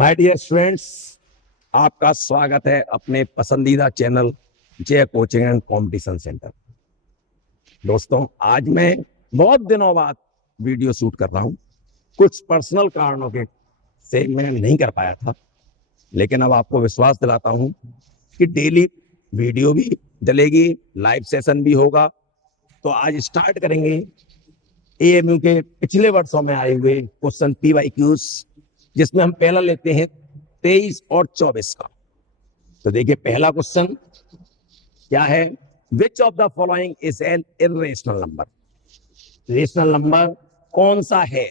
My dear students, आपका स्वागत है अपने पसंदीदा चैनल जय कोचिंग एंड कंपटीशन सेंटर। दोस्तों, आज मैं बहुत दिनों बाद वीडियो शूट कर रहा हूं। कुछ पर्सनल कारणों के से मैं नहीं कर पाया था, लेकिन अब आपको विश्वास दिलाता हूं कि डेली वीडियो भी डलेगी, लाइव सेशन भी होगा। तो आज स्टार्ट करेंगे एएमयू के पिछले वर्षों में आए हुए क्वेश्चन PYQs, जिसमें हम पहला लेते हैं 23 और 24 का। तो देखिए, पहला क्वेश्चन क्या है? Which of the following is an irrational number? Rational number कौन सा है?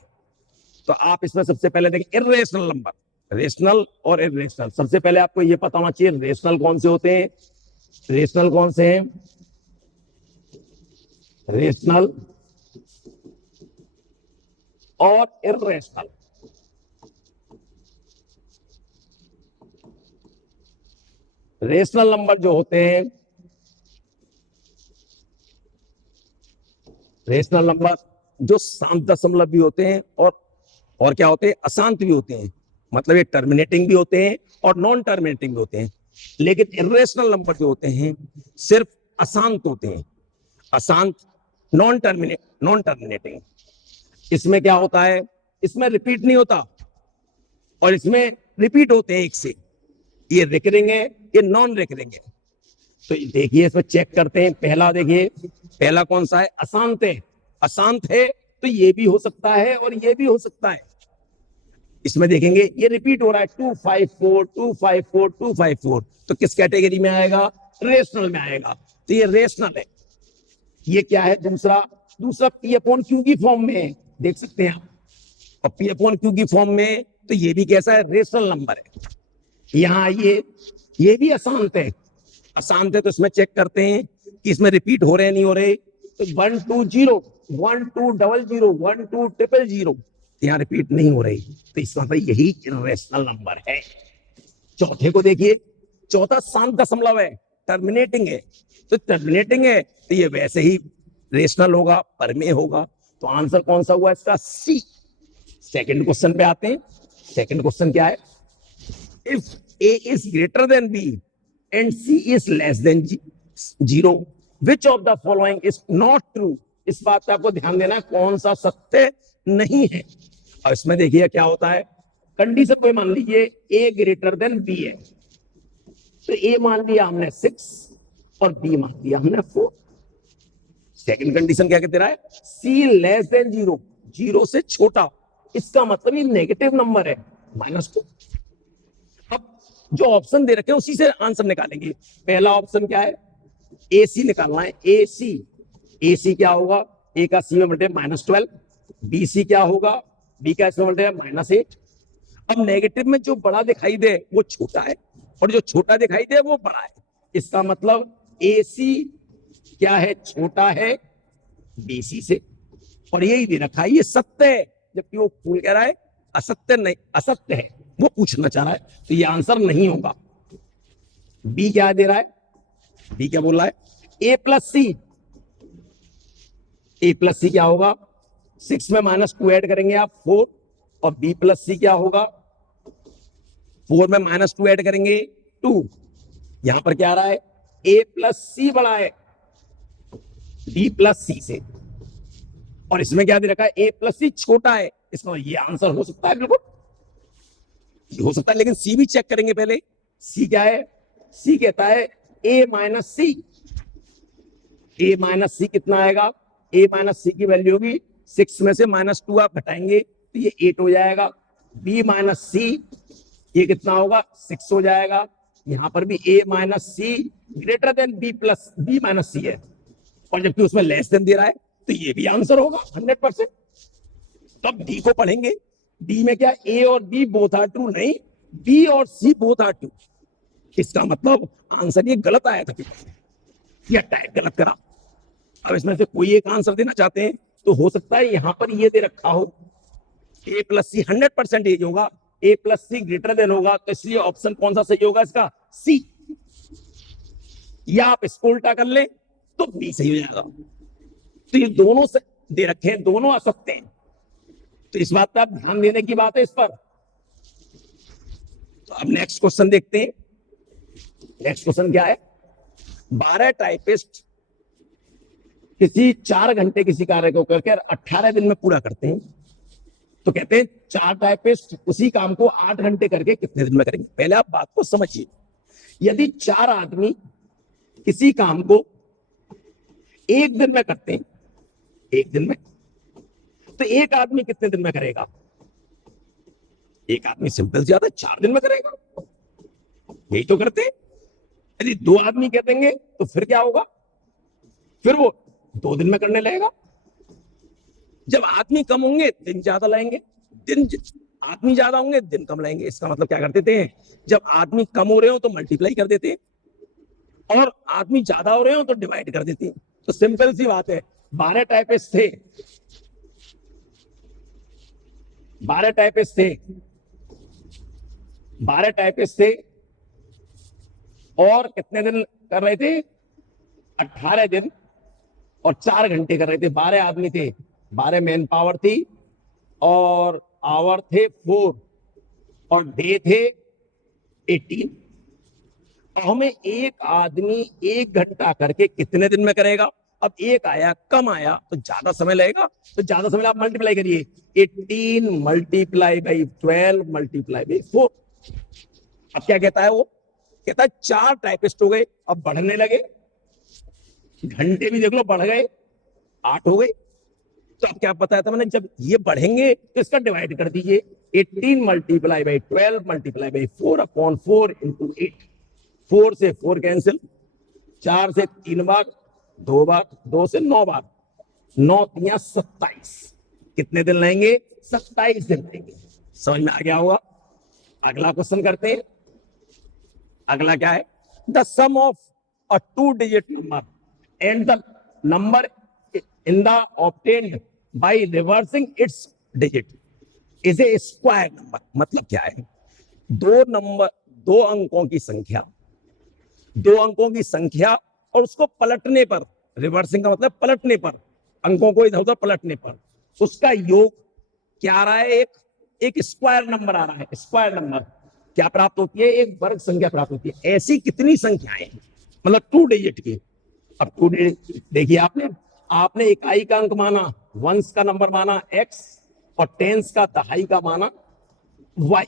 तो आप इसमें सबसे पहले देखिए इरेशनल नंबर, रेशनल और इरेशनल। सबसे पहले आपको यह पता होना चाहिए रेशनल कौन से होते हैं, रेशनल कौन से हैं। रेशनल और इरेशनल। रेशनल नंबर जो होते हैं, रेशनल नंबर जो शांत दशमलव भी होते हैं और क्या होते हैं, अशांत भी होते हैं। मतलब ये टर्मिनेटिंग भी होते हैं और नॉन टर्मिनेटिंग भी होते हैं। लेकिन इरेशनल नंबर जो होते हैं सिर्फ अशांत होते हैं, अशांत, नॉन टर्मिनेटिंग। इसमें क्या होता है, इसमें रिपीट नहीं होता और इसमें रिपीट होते हैं एक से। ये रिकरिंग है, ये नॉन रिकरिंग है। तो देखिए, इसमें चेक करते हैं। पहला देखिए, पहला कौन सा है? अशांत है। अशांत है तो ये भी हो सकता है और ये भी हो सकता है। इसमें देखेंगे ये रिपीट हो रहा है 254 254 254। तो किस कैटेगरी में आएगा? रेशनल में आएगा। तो ये रेशनल है। ये क्या है? दूसरा P/Q की फॉर्म में है, देख सकते हैं आप। और P/Q की फॉर्म में, तो ये भी कैसा है? रेशनल नंबर है। यहाँ ये भी अशांत है। अशांत है तो इसमें चेक करते हैं कि इसमें रिपीट हो रहे हैं नहीं हो रहे। तो 1 2 0 1 2 0 0 1 2 0 0 यहाँ रिपीट नहीं हो रही, तो इसका मतलब यही इरेशनल नंबर है। चौथे को देखिए, चौथा शांत दशमलव है, टर्मिनेटिंग है। तो टर्मिनेटिंग है तो ये वैसे ही रेशनल होगा, परमेय होगा। तो आंसर कौन सा हुआ इसका? सी। सेकंड क्वेश्चन पे आते हैं। सेकंड क्वेश्चन क्या है? If A is greater than B and C is less than 0, which of the following is not true? इस बात पे आपको ध्यान देना है, कौन सा सत्य नहीं है। और इसमें देखिए क्या होता है, कंडीशन कोई मान लीजिए A ग्रेटर देन B है। तो A मान लिया हमने 6 और B मान लिया हमने 4। सेकंड कंडीशन क्या कहते रहा है? C लेस देन 0, 0 से छोटा। इसका मतलब ये नेगेटिव नंबर है, -2। जो ऑप्शन दे रखे हैं उसी से आंसर निकालेंगे। पहला ऑप्शन क्या है? AC निकालना है। AC क्या होगा? A का C में बटे -12। BC क्या होगा? B का इसमें बटे -8। अब नेगेटिव में जो बड़ा दिखाई दे वो छोटा है और जो छोटा दिखाई दे वो बड़ा है। इसका मतलब AC क्या है? छोटा है BC से। और यही दे रखा है, ये सत्य है, जबकि वो फूल कह रहा है असत्य नहीं, असत्य है, वो पूछना चाह रहा है। तो ये आंसर नहीं होगा। बी क्या दे रहा है? बी क्या बोल रहा है? A प्लस सी क्या होगा? 6 में -2 ऐड करेंगे आप 4। और B प्लस सी क्या होगा? 4 में -2 ऐड करेंगे 2। यहां पर क्या आ रहा है? A प्लस सी बड़ा है B प्लस सी से। और इसमें क्या दे रखा है? A प्लस सी छोटा है। इसका ये आंसर हो सकता है, बिल्कुल हो सकता है। लेकिन सी भी चेक करेंगे पहले। सी क्या है? सी कहता है A minus C. A minus C कितना आएगा? A माइनस सी की वैल्यू होगी 6 में से -2 आप घटाएंगे तो ये 8 हो जाएगा। B माइनस सी ये कितना होगा? 6 हो जाएगा। यहां पर भी A minus C greater than B minus C है, और जबकि उसमें लेस देन दे रहा है, तो ये भी आंसर होगा 100%। तब डी को पढ़ेंगे। डी में क्या? A और B बोथ आर ट्रू नहीं, B और C बोथ आर ट्रू। इसका मतलब आंसर ये गलत आया था, या टाइप गलत करा। अब इसमें से कोई एक आंसर देना चाहते हैं तो हो सकता है यहां पर ये दे रखा हो A प्लस सी 100% एज होगा, A plus C greater than होगा, तो इसलिए ऑप्शन कौन सा सही होगा इसका? सी। या आप इसको उल्टा कर ले तो बी सही हो जाएगा। तो ये दोनों से दे रखे हैं, दोनों असत्य हैं। तो इस बात पर ध्यान देने की बात है। इस पर तो अब नेक्स्ट क्वेश्चन देखते हैं। नेक्स्ट क्वेश्चन क्या है? 12 टाइपिस्ट किसी 4 घंटे किसी कार्य को करके 18 दिन में पूरा करते हैं, तो कहते हैं 4 टाइपिस्ट उसी काम को 8 घंटे करके कितने दिन में करेंगे। पहले आप बात को समझिए। यदि 4 आदमी किसी काम को 1 दिन में करते हैं, 1 दिन में, तो एक आदमी कितने दिन में करेगा? एक आदमी सिंपल से ज्यादा 4 दिन में करेगा, यही तो करते हैं। यदि 2 आदमी कह देंगे तो फिर क्या होगा? फिर वो 2 दिन में करने लगेगा। जब आदमी कम होंगे दिन ज्यादा लाएंगे, आदमी ज्यादा होंगे दिन कम लाएंगे। इसका मतलब क्या कर देते हैं? जब आदमी कम हो रहे हो तो मल्टीप्लाई कर देते हैं, और आदमी ज्यादा हो रहे हो तो डिवाइड कर देते हैं। तो सिंपल सी बात है, 12 टाइपिस्ट थे, 12 टाइपिस्ट थे, 12 टाइपिस्ट थे, और कितने दिन कर रहे थे? 18 दिन, और 4 घंटे कर रहे थे। 12 आदमी थे, 12 मैन पावर थी, और आवर थे 4, और डे थे 18। हमें एक आदमी 1 घंटा करके कितने दिन में करेगा? अब एक आया, कम आया, तो ज्यादा समय लगेगा, तो ज्यादा समय आप मल्टीप्लाई करिए। 18 मल्टीप्लाई बाई 12 मल्टीप्लाई बाई 4। अब क्या कहता है वो? कहता है 4 टाइपिस्ट हो गए, अब बढ़ने लगे, घंटे भी देख लो बढ़ गए, 8 हो गए। तो अब क्या बताया था मैंने? जब ये बढ़ेंगे तो इसका डिवाइड कर दीजिए। 18 multiply by 12 multiply by 4 upon 4 into 8। 4 से 4 कैंसिल, 4 से 3 बार, 2 बार, 2 से 9 बार, 9 तिया 27। कितने दिन लेंगे? 27 दिन लेंगे। समझ में आ गया होगा? अगला क्वेश्चन करते हैं। अगला क्या है? The sum of a 2 digit number and the number in the obtained by reversing its digit is a square number. मतलब क्या है? 2 अंकों की संख्या, 2 अंकों की संख्या, और उसको पलटने पर, रिवर्सिंग का मतलब पलटने पर, अंकों को इधर उधर पलटने पर उसका योग क्या आ रहा है? एक स्क्वायर नंबर आ रहा है। स्क्वायर नंबर क्या प्राप्त होती है? एक वर्ग संख्या प्राप्त होती है। ऐसी कितनी संख्याएं, मतलब 2 डिजिट की। अब 2 डिजिट देखिए, आपने इकाई का अंक माना, वंश का नंबर माना x, और टेंस का दहाई का माना y।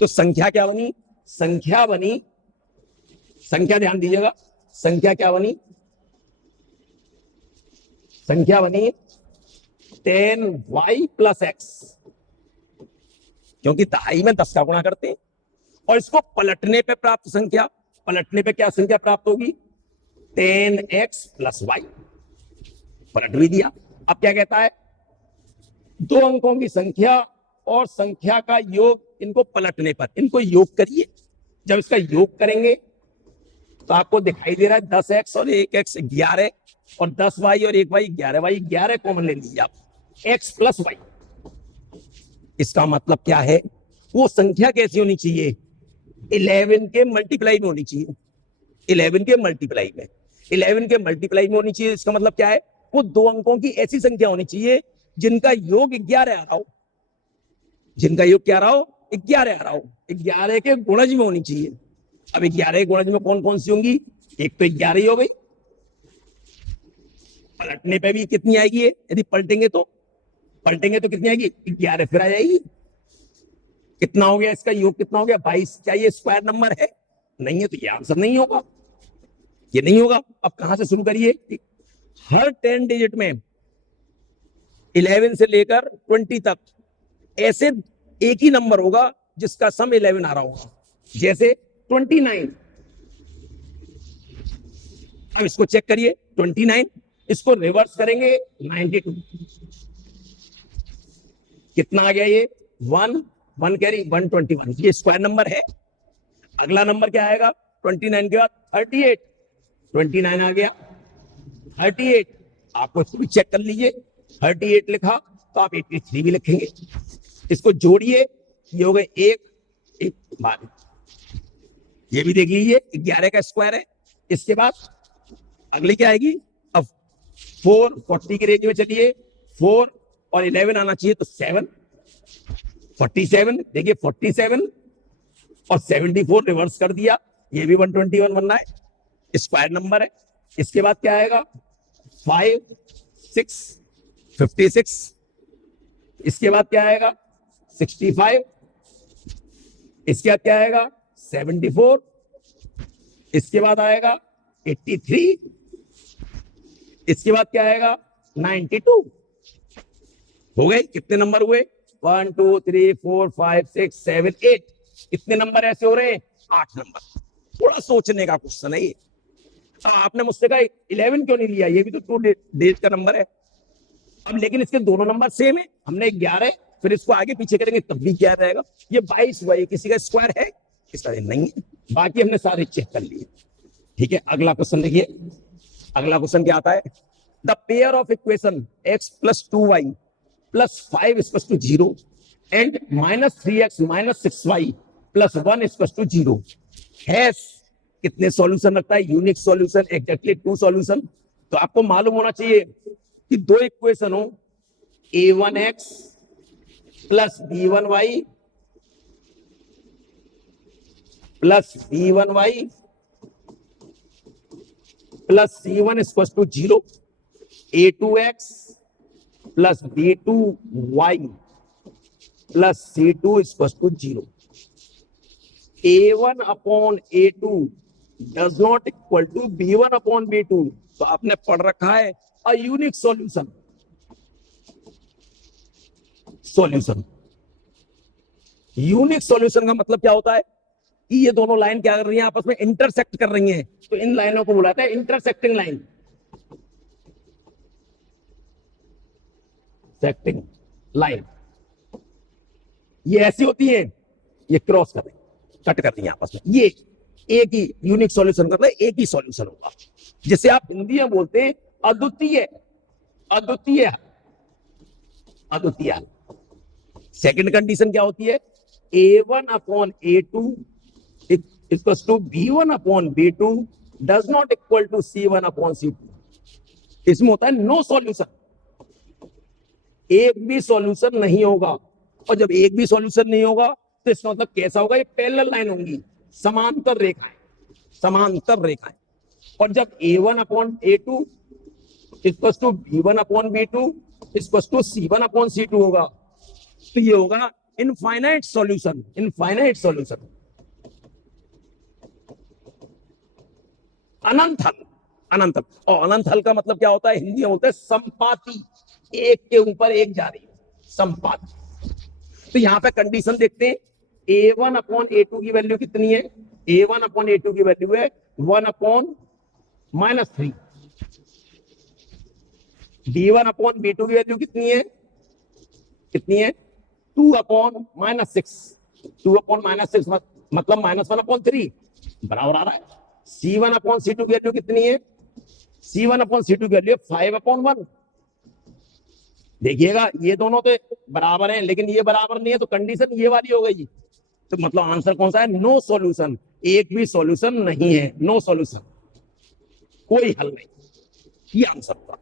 तो संख्या क्या बनी? संख्या बनी, संख्या ध्यान दीजिएगा, संख्या क्या बनी? संख्या बनी 10y प्लस x, क्योंकि दहाई में 10 का गुणा करते हैं। और इसको पलटने पे प्राप्त संख्या, पलटने पे क्या संख्या प्राप्त होगी? 10x plus y। पलट भी दिया। अब क्या कहता है? 2 अंकों की संख्या और संख्या का योग, इनको पलटने पर, इनको योग करिए। जब इसका योग करेंगे तो आपको दिखाई दे रहा है 10x और 1x 11, और 10y और 1y 11y, 11 कॉमन ले लीजिए आप, x प्लस y। इसका मतलब क्या है? वो संख्या कैसी होनी चाहिए? 11 के मल्टीप्लाई में होनी चाहिए। 11 के मल्टीप्लाई में, 11 के मल्टीप्लाई में होनी चाहिए। इसका मतलब क्या है? वो 2 अंकों की ऐसी संख्या होनी चाहिए जिनका योग 11 आ रहा हो, जिनका योग क्या रहा हो? 11 आ रहा हो। 11 के गुणज में होनी चाहिए। अब 11 के गुणज में कौन कौन सी होंगी? एक तो 11 ही हो गई, पलटने पे भी कितनी आएगी? यदि पलटेंगे तो कितनी आएगी? 11 फिर आ जाएगी। कितना हो गया इसका योग? कितना हो गया? 22। क्या ये स्क्वायर नंबर है? नहीं है, तो ये आंसर नहीं होगा, ये नहीं होगा। अब कहां से शुरू करिए? हर 10 डिजिट में 11 से लेकर 20 तक ऐसे एक ही नंबर होगा जिसका सम 11 आ रहा होगा। जैसे 29। अब इसको चेक करिए, 29, इसको रिवर्स करेंगे 92। कितना आ गया ये? 1 कैरी 121। ये स्क्वायर नंबर है। अगला नंबर क्या आएगा 29 के बाद? 38। 29 आ गया, 38। आपको इसको भी चेक कर लीजिए, 38 लिखा तो आप 83 भी लिखेंगे। इसको जोड़िए, ये हो गए 1 12। ये भी देख लीजिए 11 का स्क्वायर है। इसके बाद अगली क्या आएगी? अब 4 40 की रेंज में चलिए, 4 और 11 आना चाहिए, तो 7 47। देखिए 47 और 74 रिवर्स कर दिया, ये भी 121 बनना है, स्क्वायर नंबर है। इसके बाद क्या आएगा 5 6 56, इसके बाद क्या आएगा 65, इसके बाद क्या आएगा 74, इसके बाद आएगा 83, इसके बाद क्या आएगा 92। हो गए कितने नंबर हुए 1 2 3 4 5 6 7 8, कितने नंबर ऐसे हो रहे हैं 8 नंबर। थोड़ा सोचने का क्वेश्चन है ये। आपने मुझसे कहा 11 क्यों नहीं लिया, ये भी तो 2 डेज का नंबर है। अब लेकिन इसके दोनों नंबर सेम है, हमने 11 फिर इसको आगे पीछे करेंगे तब भी क्या रहेगा, ये 22 हुआ, ये किसी का स्क्वायर है, इसका नहीं है। बाकी हमने सारे चेक कर लिए। ठीक है, अगला क्वेश्चन देखिए। अगला क्वेश्चन क्या आता है, the pair of equation x + 2y + 5 = 0 and -3x - 6y + 1 = 0 has कितने सॉल्यूशन रखता है, यूनिक सॉल्यूशन, एग्जैक्टली 2 सॉल्यूशन। तो आपको मालूम होना चाहिए कि दो इक्वेशन हो a1x + b1y + b1y + c1 = 0, a2x + b2y + c2 = 0, a1/a2 does not equal to b1/b2। तो आपने पढ़ रखा है a unique solution. Solution, unique solution का मतलब क्या होता है कि ये दोनों लाइन क्या कर रही हैं, आपस में इंटरसेक्ट कर रही हैं, तो इन लाइनों को बुलाते हैं इंटरसेक्टिंग लाइन। सेक्टिंग लाइन ये ऐसी होती है, ये क्रॉस कर रही, कट कर रही है आपस में, ये एक ही यूनिक सॉल्यूशन कर रहे हैं, एक ही सॉल्यूशन होगा, जिसे आप हिंदी में बोलते हैं अद्वितीय। अद्वितीय, अद्वितीय। सेकंड कंडीशन क्या होती है, a1/a2 = b1/b2 does not equal to c1/c2। इसमें होता है नो सॉल्यूशन, एक भी सॉल्यूशन नहीं होगा। और जब एक भी सॉल्यूशन नहीं होगा तो इसका मतलब कैसा होगा, ये पैरेलल लाइन होंगी, समांतर रेखाएं, समांतर रेखाएं। और जब a1/a2 = b1/b2 = c1/c2 होगा तो ये होगा इनफाइनाइट सॉल्यूशन। इनफाइनाइट सॉल्यूशन, अनंत हल। अनंत हल, और अनंत हल का मतलब क्या होता है, हिंदी में होता है संपाती, एक के ऊपर एक जा रही है, संपाती। तो यहां पे कंडीशन देखते हैं, a1/a2 की वैल्यू कितनी है, a1/a2 की वैल्यू है 1/-3, b1/b2 की वैल्यू कितनी है, कितनी है 2/-6, 2/-6 मतलब -1/3 बराबर आ रहा है। c1/c2 की वैल्यू कितनी है, c1/c2 की वैल्यू 5/1। देखिएगा ये दोनों तो बराबर हैं, लेकिन ये बराबर नहीं है, तो कंडीशन ये वाली हो गई। तो मतलब आंसर कौन सा है, नो सॉल्यूशन, एक भी सॉल्यूशन नहीं है, नो सॉल्यूशन, कोई हल नहीं, ये आंसर था।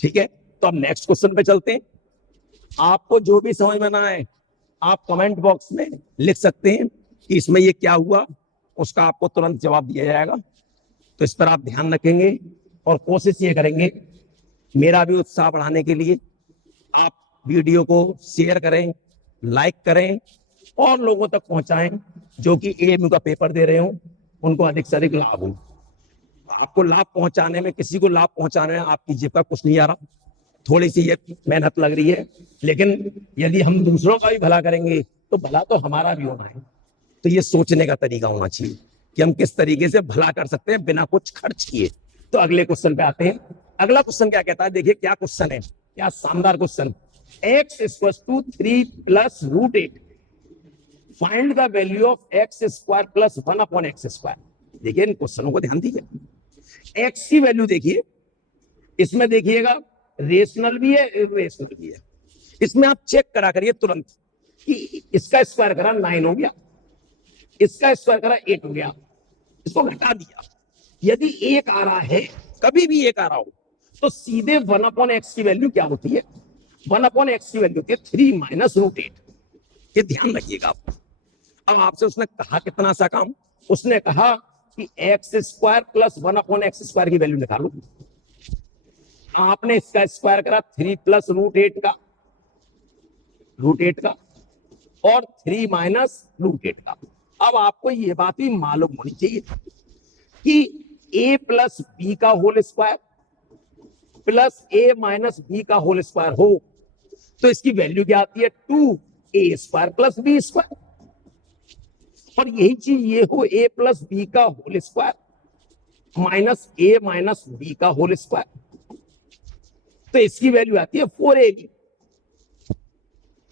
ठीक है, तो अब नेक्स्ट क्वेश्चन पे चलते हैं। आपको जो भी समझ में ना आए आप कमेंट बॉक्स में लिख सकते हैं कि इसमें ये क्या हुआ, उसका आपको तुरंत जवाब दिया जाएगा। तो इस पर आप ध्यान रखेंगे और कोशिश ये करेंगे, मेरा भी उत्साह बढ़ाने के लिए आप वीडियो को शेयर करें, लाइक करें और लोगों तक पहुंचाएं जो कि एएमयू का पेपर दे रहे हो, उनको अधिक से अधिक लाभ हो। आपको लाभ पहुंचाने में, किसी को लाभ पहुंचाने में आपकी जेब का कुछ नहीं आ रहा, थोड़ी सी ये मेहनत लग रही है, लेकिन यदि हम दूसरों का भी भला करेंगे तो भला तो हमारा भी होना है। तो ये सोचने का तरीका होना चाहिए कि हम किस तरीके से भला कर सकते हैं बिना कुछ खर्च किए। तो अगले क्वेश्चन पे आते हैं। अगला क्वेश्चन क्या कहता है, देखिए क्या क्वेश्चन है, क्या शानदार question. x = 3 + √8 find the value of x² + 1/x²। देखिए इन क्वेश्चनों को ध्यान दीजिए। x की वैल्यू देखिए, इसमें देखिएगा रेशनल भी है, इरेशनल भी है। इसमें आप चेक करा करिए तुरंत कि इसका स्क्वायर करा 9 हो गया, इसका स्क्वायर करा 8 हो गया, इसको घटा दिया। यदि 1 आ रहा है, कभी भी 1 आ रहा हो, तो सीधे 1/x की वैल्यू क्या होती है, 1/x की वैल्यू होती है 3 - √8। ये ध्यान रखिएगा आप। अब आपसे उसने कहा कितना सा काम, उसने कहा कि एक्स स्क्वायर प्लस 1/x² की वैल्यू निकालो। आपने इसका स्क्वायर करा 3 प्लस √8 का, √8 का, और 3 माइनस √8 का। अब आपको यह बात भी मालूम होनी चाहिए कि a प्लस बी का whole square plus a minus B का होल स्क्वायर हो तो इसकी वैल्यू क्या आती है, 2a² प्लस b²। और यही चीज ये हो a प्लस बी का whole square minus a minus B का होल स्क्वायर, तो इसकी वैल्यू आती है 4ab।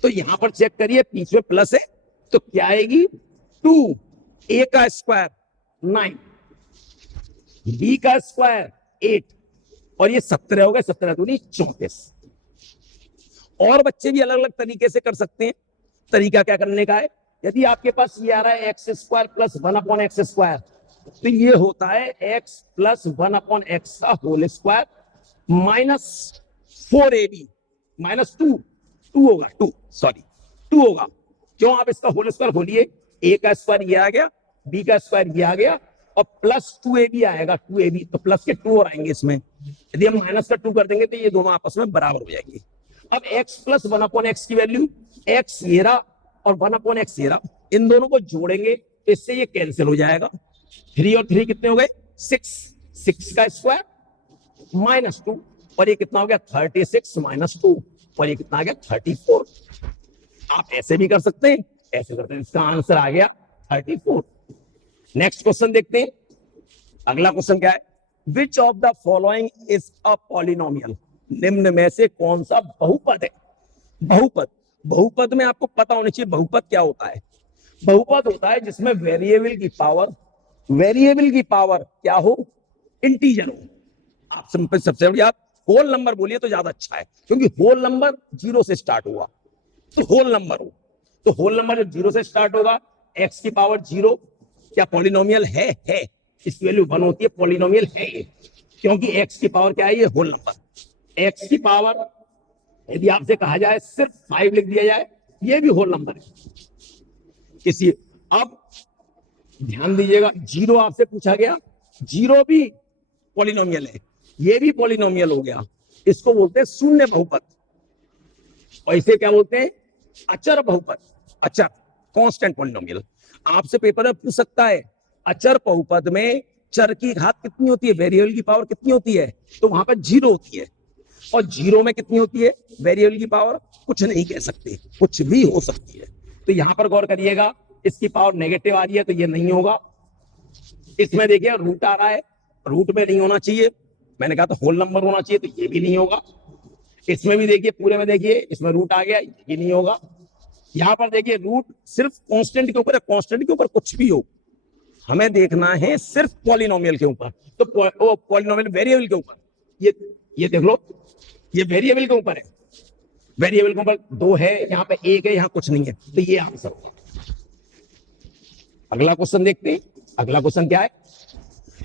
तो यहां पर चेक करिए, बीच में प्लस है तो क्या आएगी, 2a का स्क्वायर 9, b का स्क्वायर 8, और ये 17 हो गए, 17 दूनी 34। और बच्चे भी अलग अलग तरीके से कर सकते हैं। तरीका क्या करने का है, यदि आपके पास ये आ रहा है x² प्लस 1/x², तो ये होता है x प्लस 1/x का whole square minus 4ab minus 2 होगा, 2 होगा। क्यों, आप इसका होल स्क्वायर खोलिए, a का स्क्वायर ये आ गया, b का स्क्वायर ये आ गया, और प्लस 2ab आएगा, 2ab, तो प्लस के 2 और आएंगे इसमें। यदि हम माइनस का 2 कर देंगे तो ये दोनों आपस में बराबर हो जाएंगे। अब x प्लस 1/x की वैल्यू, x ये रहा और 1/x ये रहा, इन दोनों को जोड़ेंगे तो इससे ये कैंसिल हो जाएगा। 3 और 3 कितने हो गए, 6 का स्क्वायर माइनस 2, और ये कितना हो गया, 36 माइनस 2, और ये कितना आ गया, 34। आप ऐसे भी कर सकते हैं, ऐसे करते हैं, इसका आंसर आ गया 34। नेक्स्ट क्वेश्चन देखते हैं। अगला क्वेश्चन क्या है, which of the following is a polynomial, निम्न में से कौन सा बहुपद है। बहुपद, बहुपद में आपको पता होना चाहिए बहुपद क्या होता है। बहुपद होता है जिसमें वेरिएबल की पावर क्या हो, इंटीजर हो। आप सिंपल, सबसे बढ़िया होल नंबर बोलिए तो ज्यादा अच्छा है, क्योंकि होल नंबर 0 से स्टार्ट हुआ तो होल नंबर हो, तो होल नंबर जब 0 से स्टार्ट होगा, x की पावर 0 क्या पॉलिनोमियल है, इसकी वैल्यू 1 होती है, पॉलिनोमियल है ये, क्योंकि x की पावर क्या है, ये होल नंबर। x की पावर यदि आपसे कहा जाए सिर्फ 5 लिख दिया जाए, ये भी होल नंबर है किसी। अब ध्यान दीजिएगा, 0 आपसे पूछा गया, 0 भी पॉलिनोमियल है, ये भी पॉलिनोमियल हो गया, इसको बोलते हैं शून्य बहुपद, और इसे क्या बोलते हैं, अचर बहुपद, अचर, कांस्टेंट पॉलिनोमियल। आपसे पेपर में पूछ सकता है अचर बहुपद में चर की घात कितनी होती है, वेरिएबल की पावर कितनी होती है, तो वहां पर 0 होती है, और 0 में कितनी होती है वेरिएबल की पावर, कुछ नहीं कह सकते, कुछ भी हो सकती है। तो यहां पर गौर करिएगा, इसकी पावर नेगेटिव आ रही है तो ये नहीं होगा। इसमें देखिए रूट आ रहा है, रूट में नहीं होना चाहिए, मैंने कहा तो होल नंबर होना चाहिए, तो ये भी नहीं होगा। इसमें भी देखिए, पूरे में देखिए, इसमें रूट आ गया, ये भी नहीं होगा। यहां पर देखिए रूट सिर्फ कांस्टेंट के ऊपर है, कांस्टेंट के ऊपर कुछ भी हो, हमें देखना है सिर्फ पॉलिनोमियल के ऊपर, तो पॉलिनोमियल वेरिएबल के ऊपर, ये देख लो, ये वेरिएबल के ऊपर है, वेरिएबल के ऊपर 2 है, यहाँ पे 1 है, यहाँ कुछ नहीं है, तो ये आंसर होगा। अगला क्वेश्चन देखते हैं। अगला क्वेश्चन क्या है,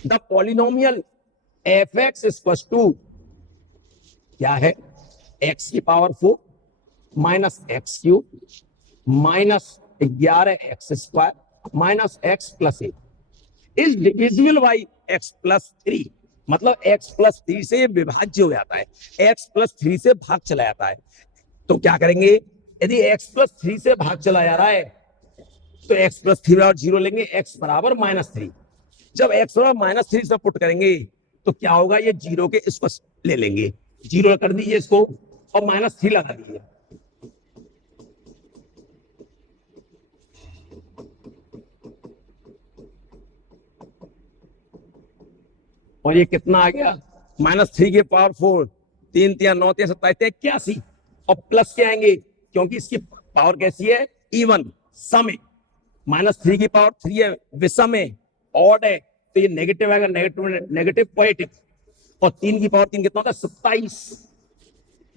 the polynomial fx equals to क्या है, x की power 4 minus x cube minus 11x² minus x plus 8 is divisible by x plus 3, मतलब x प्लस 3 से विभाज्य हो जाता है, x प्लस 3 से भाग चला जाता है। तो क्या करेंगे, यदि x प्लस 3 से भाग चला जा रहा है तो x प्लस 3 और 0 लेंगे, x बराबर -3। जब x बराबर -3 से पुट करेंगे तो क्या होगा, ये 0 के इसको ले लेंगे, 0 कर दीजिए इसको और -3 लगा दीजिए, और ये कितना आ गया, -3 की पावर 4, 3 3 9 3 27 81, और प्लस के आएंगे क्योंकि इसकी पावर कैसी है, इवन, सम है, -3 की पावर 3 है, विषम है, ऑड है, तो ये नेगेटिव आएगा, नेगेटिव पॉजिटिव, और 3 की पावर 3 कितना होता है, 27।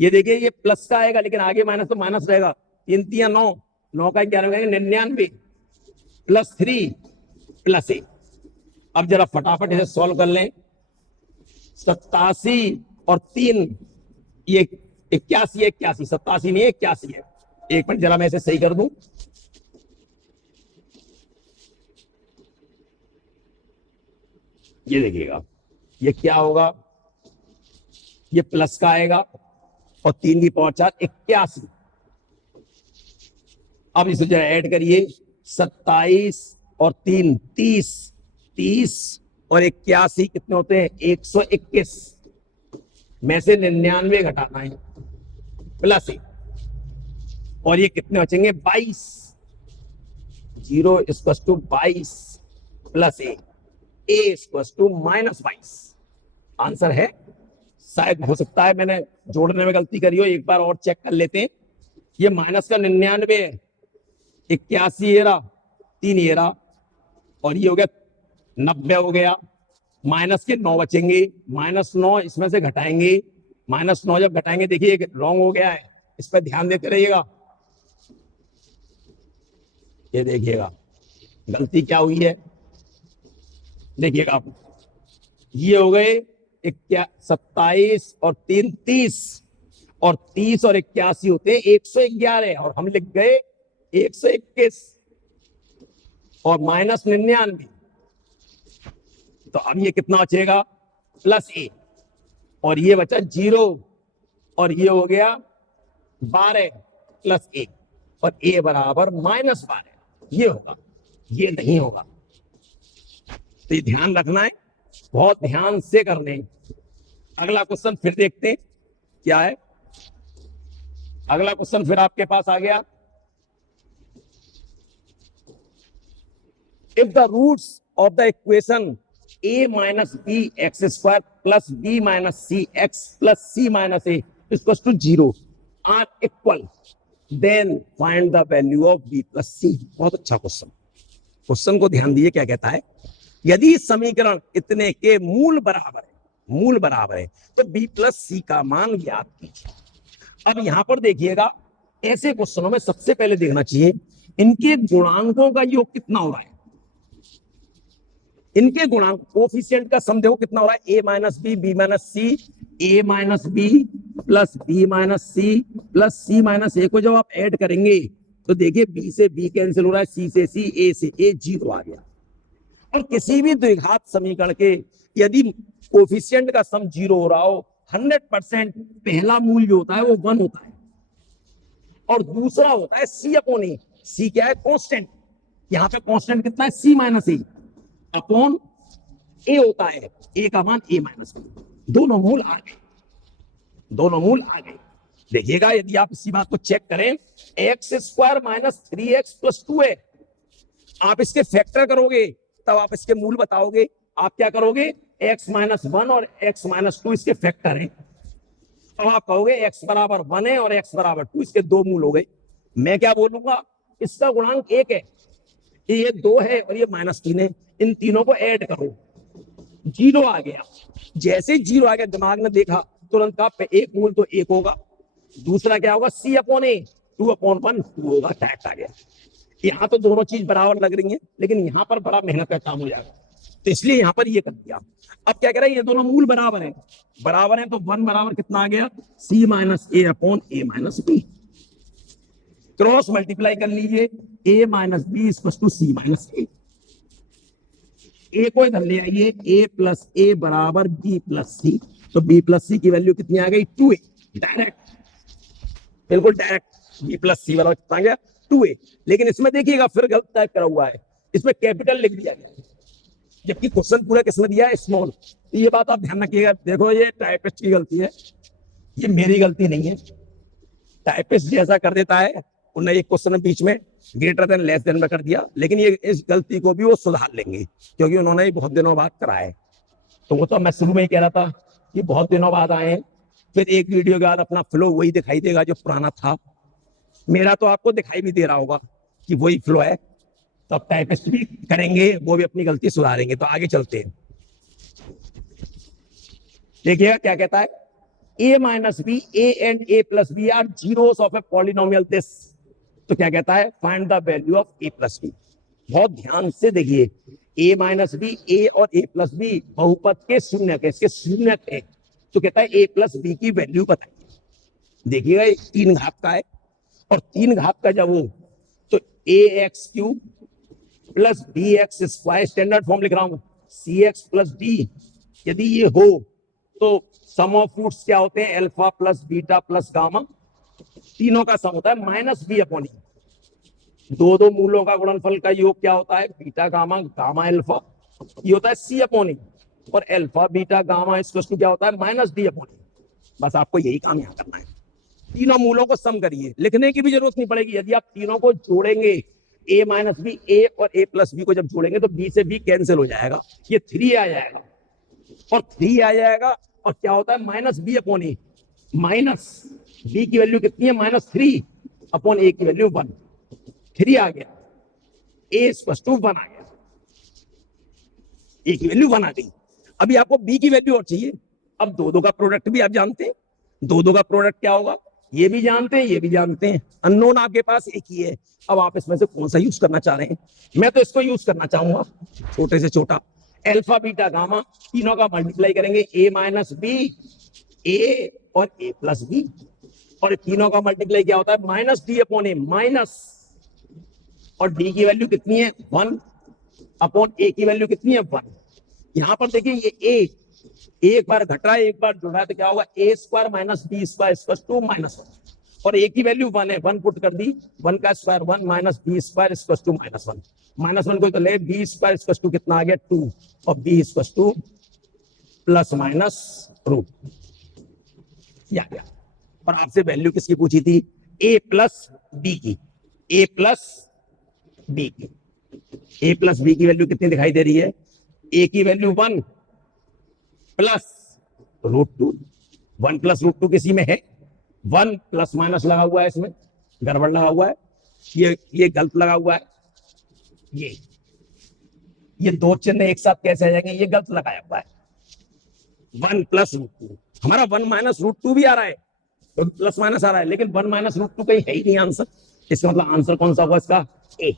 ये देखिए ये प्लस का आएगा, लेकिन आगे माइनस तो माइनस रहेगा, 3 3 9, 9 का 11 99 प्लस 3 प्लस 1। अब जरा फटाफट इसे सॉल्व कर लें, 87 और 3 ये 81, 87 नहीं 81 है। एक मिनट जरा मैं इसे सही कर दूं, ये देखिएगा, ये क्या होगा, ये प्लस का आएगा और 3 की पावर 4 81। अब इसे जरा ऐड करिए, 27 और 3 30, 30 और 81 कितने होते हैं, 121 में से 99 घटाना है प्लस 1, और ये कितने बचेंगे, 22। 0 equal to 22 plus A equal to -22। Answer है, शायद हो सकता है मैंने जोड़ने में गलती करी हो, एक बार और चेक कर लेते हैं। ये माइनस का 99 है, 81 ये रहा, 3 ये रहा, और ये हो गया 90 हो गया। माइनस के 9 बचेंगे, -9 इसमें से घटाएंगे, -9 जब घटाएंगे, देखिए रॉन्ग हो गया है, इस पर ध्यान देते रहिएगा। ये देखिएगा गलती क्या हुई है, देखिएगा ये हो गए 27 और 3 30, और 30 और 81 होते हैं 111, और हम लिख गए 121 और -99। तो अब ये कितना बचेगा, प्लस ए, और ये बचा 0, और ये हो गया 12 प्लस 1, और ए बराबर -12। ये होगा, ये नहीं होगा। तो ये ध्यान रखना है, बहुत ध्यान से करने। अगला क्वेश्चन फिर देखते हैं क्या है। अगला क्वेश्चन फिर आपके पास आ गया, if the roots of the equation a minus b x square plus b minus c x plus c minus a equals to 0 are equal, then find the value of b plus c। बहुत अच्छा question, question को ध्यान दिए, क्या कहता है, यदि समीकरण इतने के मूल बराबर है तो b प्लस सी का मान ज्ञात कीजिए। अब यहां पर देखिएगा, ऐसे क्वेश्चनों में सबसे पहले देखना चाहिए इनके गुणांकों का योग कितना हो रहा है। इनके गुणांक कोफिशिएंट का सम देखो कितना हो रहा है, a minus B, B minus C, a minus B plus B minus C plus C minus A को जब आप ऐड करेंगे तो देखिए b से b कैंसिल हो रहा है, c से c, a से a, 0 आ गया। और किसी भी द्विघात समीकरण के यदि कोफिशिएंट का सम 0 हो रहा हो, 100% पहला मूल जो होता है वो 1 होता है, और दूसरा होता है c अपॉन ए। c क्या है, कांस्टेंट। यहां पे कांस्टेंट कितना है, c माइनस ए अपॉन ए होता है, ए का मान ए माइनस बी। दोनों मूल आ गए, दोनों मूल आ गए। देखिएगा यदि आप इसी बात को चेक करें, x square minus 3x plus 2 है, आप इसके फैक्टर करोगे तब आप इसके मूल बताओगे। आप क्या करोगे, x माइनस 1 और x माइनस 2 इसके फैक्टर हैं, तो आप कहोगे x बराबर 1 है और x बराबर 2, इसके दो मूल हो गए। मैं क्या बोलूंगा, इसका गुणांक 1 है, ये 2 है और ये -3 है, इन तीनों को ऐड करो, 0 आ गया। जैसे 0 आ गया, दिमाग ने देखा तुरंत आप एक मूल तो 1 होगा, दूसरा क्या होगा, c अपॉन ए, 2 अपॉन 1 2 होगा, डायरेक्ट आ गया। यहाँ तो दोनों चीज बराबर लग रही हैं, लेकिन यहाँ पर बड़ा मेहनत का काम हो जाएगा, तो इसलिए यहाँ पर ये कर दिया। अब क्या कह रहा है, ये दोनों मूल बराबर हैं, तो 1 बराबर कितना आ गया, c minus A upon A minus B. Cross multiply कर लीजिए, a minus B equal to C minus A. A को इधर ले आइए, a प्लस ए बराबर b प्लस सी, तो b प्लस सी की वैल्यू कितनी आ गई, 2a। डायरेक्ट, बिल्कुल डायरेक्ट, b प्लस सी बराबर कितना आ गया, 2a। लेकिन इसमें देखिएगा फिर गलत टाइप करा हुआ है, इसमें कैपिटल लिख दिया गया, जबकि क्वेश्चन पूरा किसमें दिया है, स्मॉल। तो ये बात आप ध्यान रखिएगा। देखो ये टाइपिस्ट की गलती है, ये मेरी गलती नहीं है। टाइपिस्ट जैसा कर देता है, उन्होंने एक क्वेश्चन बीच में ग्रेटर देन लेस देन में कर दिया, लेकिन ये इस गलती को भी वो सुधार लेंगे, क्योंकि उन्होंने बहुत दिनों बाद करा है। तो वो तो मैं शुरू में ही कह रहा था कि बहुत दिनों बाद आए हैं, फिर एक वीडियो के बाद अपना फ्लो वही दिखाई देगा जो पुराना था। मेरा तो आपको दिखाई भी दे रहा होगा कि वही फ्लो है, तो अब टाइपिस्ट भी करेंगे, वो भी अपनी गलती सुधारेंगे। तो आगे चलते हैं, देखिएगा क्या कहता है, a minus B, a and a plus B are zeros of a polynomial this. तो क्या कहता है, find the value of a plus B. बहुत ध्यान से देखिए, a माइनस बी, a और a प्लस बी बहुपद के शून्यक है, इसके शून्यक है, तो कहता है a प्लस बी की वैल्यू बताइए। देखिएगा 3 घात का है, और 3 घात का जब हो तो ax cube plus bx square, standard form लिख रहा हूं, सी एक्स प्लस डी, यदि ये हो तो सम ऑफ रूट्स क्या होते हैं, alpha plus beta plus gamma, तीनों का सम होता है माइनस बी अपॉन ई। दो दो मूलों का गुणनफल का योग क्या होता है, बीटा गामा गामा अल्फा, ये होता है सी अपॉन ई, और अल्फा बीटा गामा इसको क्या होता है माइनस डी अपॉन ई। बस आपको यही काम यहाँ करना है, तीनों मूलों को सम करिए, लिखने की भी जरूरत नहीं पड़ेगी। यदि आप तीनों को जोड़ेंगे a माइनस बी, ए और a प्लस बी को जब जोड़ेंगे तो b से b कैंसिल हो जाएगा, ये 3 आ जाएगा और 3 आ जाएगा, और क्या होता है minus B upon A, minus B की वैल्यू कितनी है -3 अपॉन ए की वैल्यू 1, 3 आ गया, a = 1 आ गया, ए की वैल्यू 1 आ गई। अभी आपको b की वैल्यू और चाहिए। अब दो दो का प्रोडक्ट भी आप जानते हैं, दो दो का प्रोडक्ट क्या होगा, ये भी जानते हैं ये भी जानते हैं, अननोन आपके पास एक ही है। अब आप इसमें से कौन सा यूज करना चाह रहे हैं, मैं तो इसको यूज करना चाहूंगा, छोटे से छोटा, अल्फा बीटा गामा, तीनों का मल्टीप्लाई करेंगे, a माइनस बी, ए और a प्लस बी, और तीनों का मल्टीप्लाई क्या होता है minus D upon A, minus, और डी की वैल्यू कितनी है 1 अपॉन ए की वैल्यू कितनी है 1। यहां पर देखिए ये a एक बार घट रहा है एक बार जुड़ रहा है, तो क्या होगा a square minus B square = -1, और a की वैल्यू 1 है, 1 पुट कर दी, 1 का स्क्वायर 1 माइनस बी स्क्वायर = -1, -1 को तो ले, बी स्क्वायर = कितना आ गया 2, और बी = ±√, या गया। और आपसे वैल्यू किसकी पूछी थी, a प्लस बी की, a प्लस बी की, a प्लस बी की वैल्यू कितनी दिखाई दे रही है, a की वैल्यू 1 प्लस √2, 1 प्लस √2 किसी में है, 1 प्लस माइनस लगा हुआ है, इसमें गड़बड़ लगा हुआ है, ये गलत लगा हुआ है, ये दो चिन्ह एक साथ कैसे आ जाएंगे, ये गलत लगाया हुआ है, 1 प्लस √2, हमारा 1 माइनस √2 भी आ रहा है, तो प्लस माइनस आ रहा है, लेकिन 1 माइनस √2 कहीं है ही नहीं आंसर, इसका मतलब आंसर कौन सा होगा इसका, ए।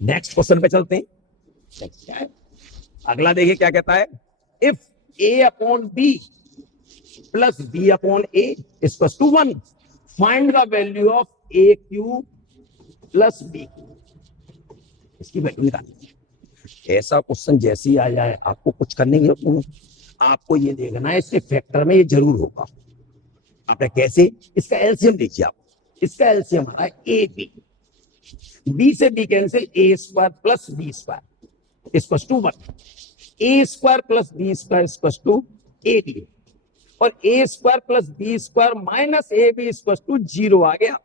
नेक्स्ट क्वेश्चन पे चलते हैं, क्या है अगला, देखिए क्या कहता है, if a upon B plus B upon A = 1, find the value of A cube plus B, इसकी वैल्यू निकालनी है। ऐसा क्वेश्चन जैसे ही आ जाए आपको कुछ करने की जरूरत नहीं, आपको ये देखना है इसके फैक्टर में ये जरूर होगा। आपने कैसे, इसका एलसीएम देखिए आप, इसका एलसीएम आ रहा है ए बी, बी से B cancel, a square plus B square = 1, a square plus B square = ab, और a square plus B square minus ab = 0 आ गया।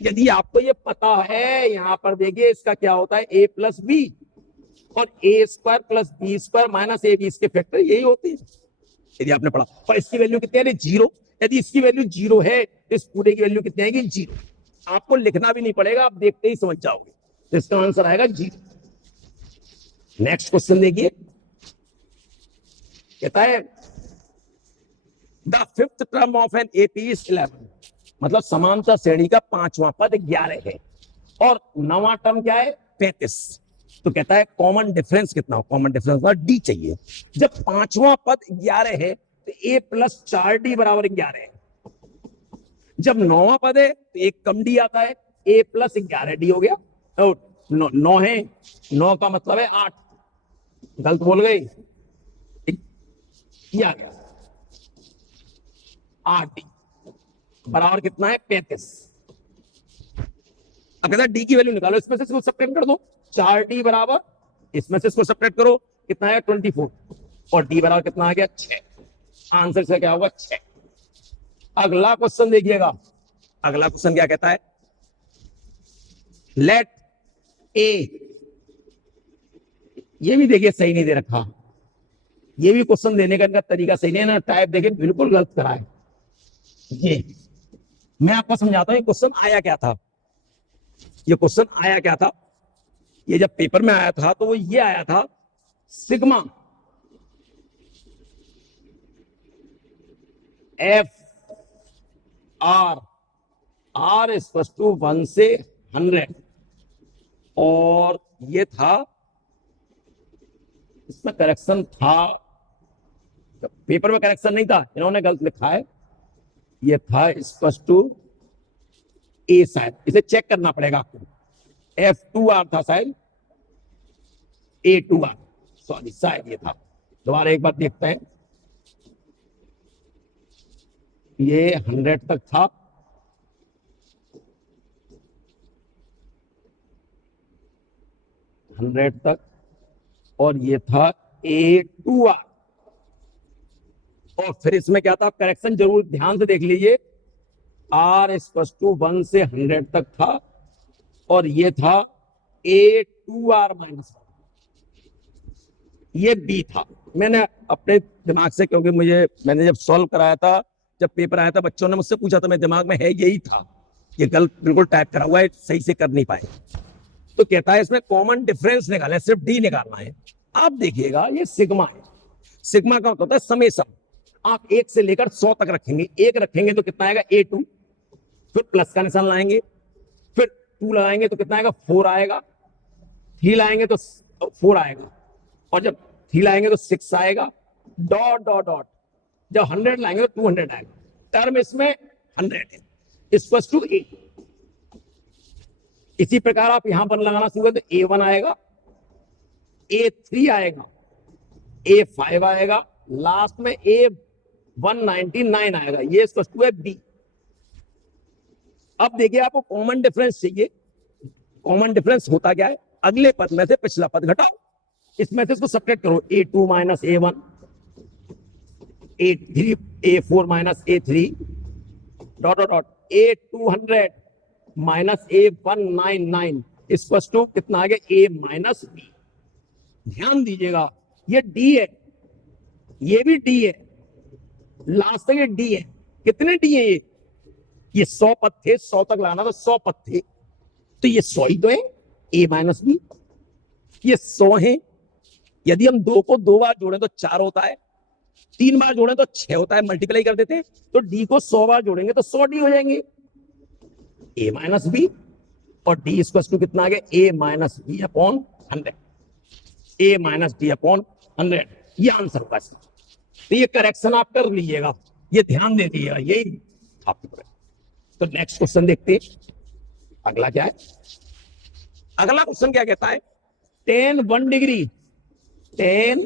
यदि आपको ये पता है, यहां पर देखिए इसका क्या होता है a प्लस बी, और a square plus B square minus ab, इसके फैक्टर यही होते हैं, यदि आपने पढ़ा। और इसकी वैल्यू कितनी है 0, यदि इसकी वैल्यू 0 है तो इस पूरे की वैल्यू कितनी आएगी 0, आपको लिखना भी नहीं पड़ेगा, आप देखते ही समझ जाओगे, तो इसका आंसर आएगा 0। नेक्स्ट क्वेश्चन देखिए, कहता है the fifth term of an AP is 11, मतलब समांतर श्रेणी का पांचवां पद 11 है, और नवा टर्म क्या है 35, तो कहता है कॉमन डिफरेंस कितना हो, कॉमन डिफरेंस का डी चाहिए। जब पांचवां पद 11 है तो a प्लस 4d बराबर 11 है, जब नौवां पद है तो एक कम डी आता है, a प्लस 11d हो गया, 9 है, 9 का मतलब है 8, गलत बोल गए, आ गया 8d बराबर कितना है 35। अब कहता है डी की वैल्यू निकालो, इसमें से इसको सब्ट्रैक्ट कर दो, 4d बराबर, इसमें से इसको सब्ट्रैक्ट करो, कितना है 24, और d बराबर कितना आ गया 6, आंसर से क्या होगा 6। अगला क्वेश्चन देखिएगा, अगला क्वेश्चन क्या कहता है, लेट ए, ये भी देखिए सही नहीं दे रखा, ये भी क्वेश्चन देने का इनका तरीका सही नहीं है ना, टाइप देखिए बिल्कुल गलत करा है। ये मैं आपको समझाता हूं, ये क्वेश्चन आया क्या था, ये क्वेश्चन आया क्या था, ये जब पेपर में आया था तो वो ये आया था, सिग्मा एफ आर, आर = 1 से 100, और ये था, इसमें करेक्शन था, पेपर में करेक्शन नहीं था, इन्होंने गलत लिखा है, ये था = ए, शायद इसे चेक करना पड़ेगा आपको, F2R था शायद, A2R, सॉरी शायद ये था, दोबारा एक बार देखते हैं। ये 100 तक था, और ये था A2R। और फिर इसमें क्या था, करेक्शन जरूर ध्यान से देख लीजिए। R = 1 से 100 तक था, और ये था A2R -1, ये B था। मैंने अपने दिमाग से, क्योंकि मैंने जब सॉल्व कराया था, जब पेपर आया था, बच्चों ने मुझसे पूछा था, मेरे दिमाग में है यही था, ये गलत बिल्कुल टाइप करा हुआ है, सही से कर नहीं पाए। तो कहता है इसमें कॉमन डिफरेंस निकालना है, सिर्फ डी निकालना है। आप देखिएगा ये सिग्मा है, सिग्मा का होता है समेशन। आप 1 से लेकर 100 तक रखेंगे, 1 रखेंगे तो कितना आएगा A2, फिर प्लस का निशान लाएंगे, फिर 2 लगाएंगे तो कितना आएगा 4 आएगा, 3 लाएंगे तो 4 आएगा, और जब 3 लाएंगे तो 6 आएगा, डॉट डॉट डॉट। जब 100 लाएंगे तो 200 आएगा। टर्म इसमें 100 है, इक्वल्स टू 8। इसी प्रकार आप यहां पर लगाना शुरू करें तो A1 आएगा, A3 आएगा, A5 आएगा, लास्ट में A199 आएगा। ये इक्वल्स टू है B। अब देखिए आपको कॉमन डिफरेंस चाहिए। कॉमन डिफरेंस होता क्या है, अगले पद में से पिछला पद घटाओ, इसमें से इसको सब्ट्रैक्ट करो। A2 - A1, A3, A4 - A3, dot dot dot, A200 - A199 equals to कितना आ गया A - B। ध्यान दीजिएगा ये D है, ये भी D है, लास्ट तक ये D है। कितने D है ये 100 पद थे, 100 तक लाना तो 100 पद थे, तो ये 100 ही तो है, A - B। ये 100 है, यदि हम 2 को 2 बार जोड़ें तो 4 होता है, 3 बार जोड़ें तो 6 होता है, मल्टीप्लाई कर देते हैं, तो D को 100 बार जोड़ेंगे तो 100 D हो जाएंगे, A - B। और D इक्वल्स टू कितना आ गया A - B upon 100, A - D upon 100। ये आंसर होगा। तो ये करेक्शन आप कर लीजिएगा, ये ध्यान दे दीजिएगा, यही आपके। तो नेक्स्ट क्वेश्चन देखते हैं, अगला क्या है। अगला क्वेश्चन क्या कहता है, tan 1 degree, tan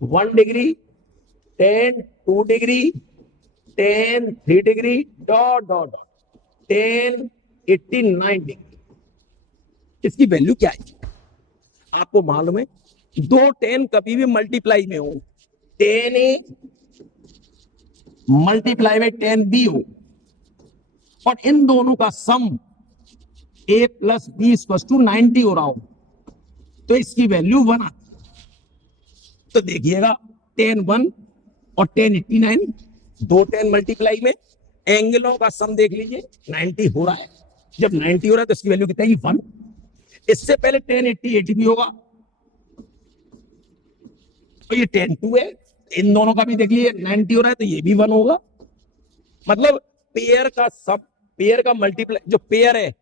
1 degree, tan 2 degree, tan 3 degree, dot dot dot, tan 89 degree. इसकी वैल्यू क्या है। आपको मालूम है 2 tan कभी भी मल्टीप्लाई में हो, tan A मल्टीप्लाई में tan B हो, और इन दोनों का सम A + B = 90 हो रहा हो, तो इसकी वैल्यू 1 आती है। तो देखिएगा tan 1 और tan 89, 2 tan मल्टीप्लाई में, एंगलों का सम देख लीजिए 90 हो रहा है। जब 90 हो रहा है तो इसकी वैल्यू कितना है 1। इससे पहले tan 88 भी होगा, तो ये tan 2 है। इन दोनों का भी देख लीजिए 90 हो रहा है तो ये भी 1 होगा। मतलब पेयर का सब, पेयर का मल्टीप्लाई, जो पेयर है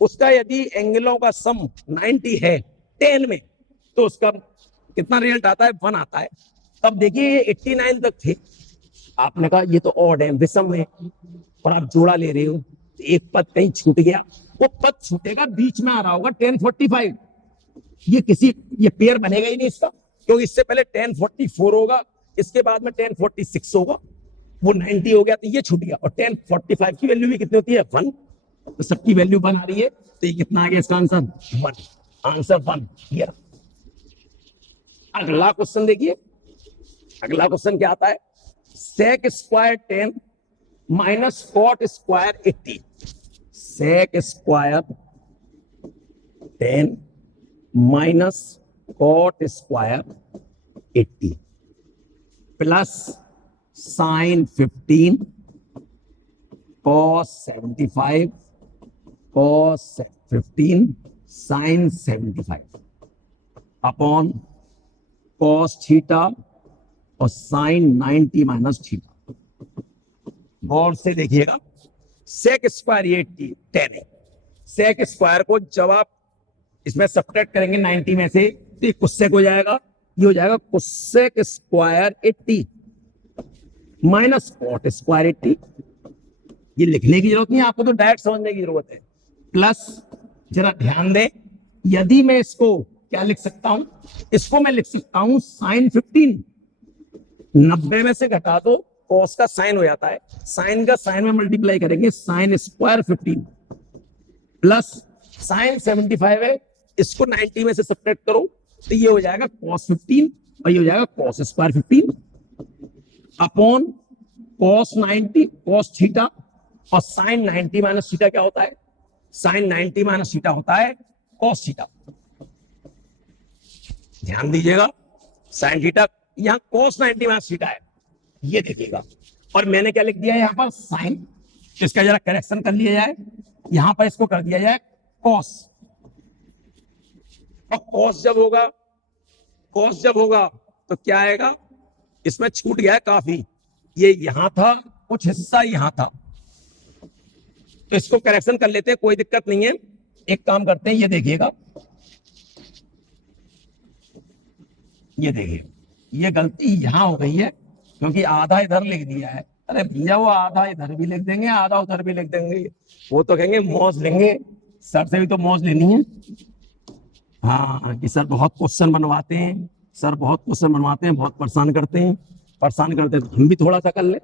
उसका यदि एंगलों का सम 90 है 10 में, तो उसका कितना रिजल्ट आता है 1 आता है। तब देखिए ये 89 तक थे, आपने कहा ये तो ऑड है, विषम है, और आप जोड़ा ले रहे हो, एक पद कहीं छूट गया, वो पद छूटेगा, बीच में आ रहा होगा 1045। ये पेयर बनेगा ही नहीं इसका, क्योंकि इससे पहले 1044 होगा, इसके बाद में 1046 होगा, वो 90 हो गया तो ये छूट गया। और 1045 की वैल्यू भी कितनी होती है 1, तो सबकी वैल्यू 1 आ रही है, तो ये कितना आ गया इसका आंसर 1, आंसर 1 हियर। अगला क्वेश्चन देखिए, अगला क्वेश्चन क्या आता है, sec square 10 - cot square 80, sec square 10 - cot square 80 plus sin 15 cos 75 cos 15 sin 75 upon cos theta और sin 90 माइनस थीटा। गौर से देखिएगा, सेक स्क्वायर ये 10 है, सेक स्क्वायर को जब आप इसमें सब्ट्रैक्ट करेंगे 90 में से, तो ये कुसेक हो जाएगा, ये हो जाएगा cosec square 80 minus cot square 80। ये लिखने की जरूरत नहीं, आपको तो डायरेक्ट समझने की जरूरत है। प्लस जरा ध्यान दें, यदि मैं इसको क्या लिख सकता हूं, इसको मैं लिख सकता हूं साइन 15। 90 में से घटा दो, कॉस का साइन हो जाता है, साइन का साइन में मल्टीप्लाई करेंगे, साइन स्क्वायर 15 प्लस साइन 75 है, इसको 90 में से सब्ट्रैक्ट करो तो ये हो जाएगा कॉस 15 और ये हो जाएगा cos square 15 upon cos 90 cos theta और साइन 90 माइनस थीटा क्या होता है, साइन 90 माइनस थीटा होता है कॉस थीटा। ध्यान दीजिएगा, साइन थीटा यहां कॉस 90 माइनस थीटा है, ये देखिएगा। और मैंने क्या लिख दिया है यहां पर साइन, इसका जरा करेक्शन कर लिया जाए, यहां पर इसको कर दिया जाए कॉस। और कॉस जब होगा तो क्या आएगा, इसमें छूट गया है काफी, ये यहां था, कुछ हिस्सा यहां था, तो इसको करेक्शन कर लेते हैं, कोई दिक्कत नहीं है। एक काम करते हैं, ये देखिएगा, ये देखिए, ये गलती यहां हो गई है क्योंकि आधा इधर लिख दिया है। अरे भैया वो आधा इधर भी लिख देंगे, आधा उधर भी लिख देंगे, वो तो कहेंगे मौज लेंगे, सर से भी तो मौज लेनी है। हाँ कि सर बहुत क्वेश्चन बनवाते हैं, सर बहुत क्वेश्चन बनवाते हैं, बहुत परेशान करते हैं तो हम भी थोड़ा सा कर ले,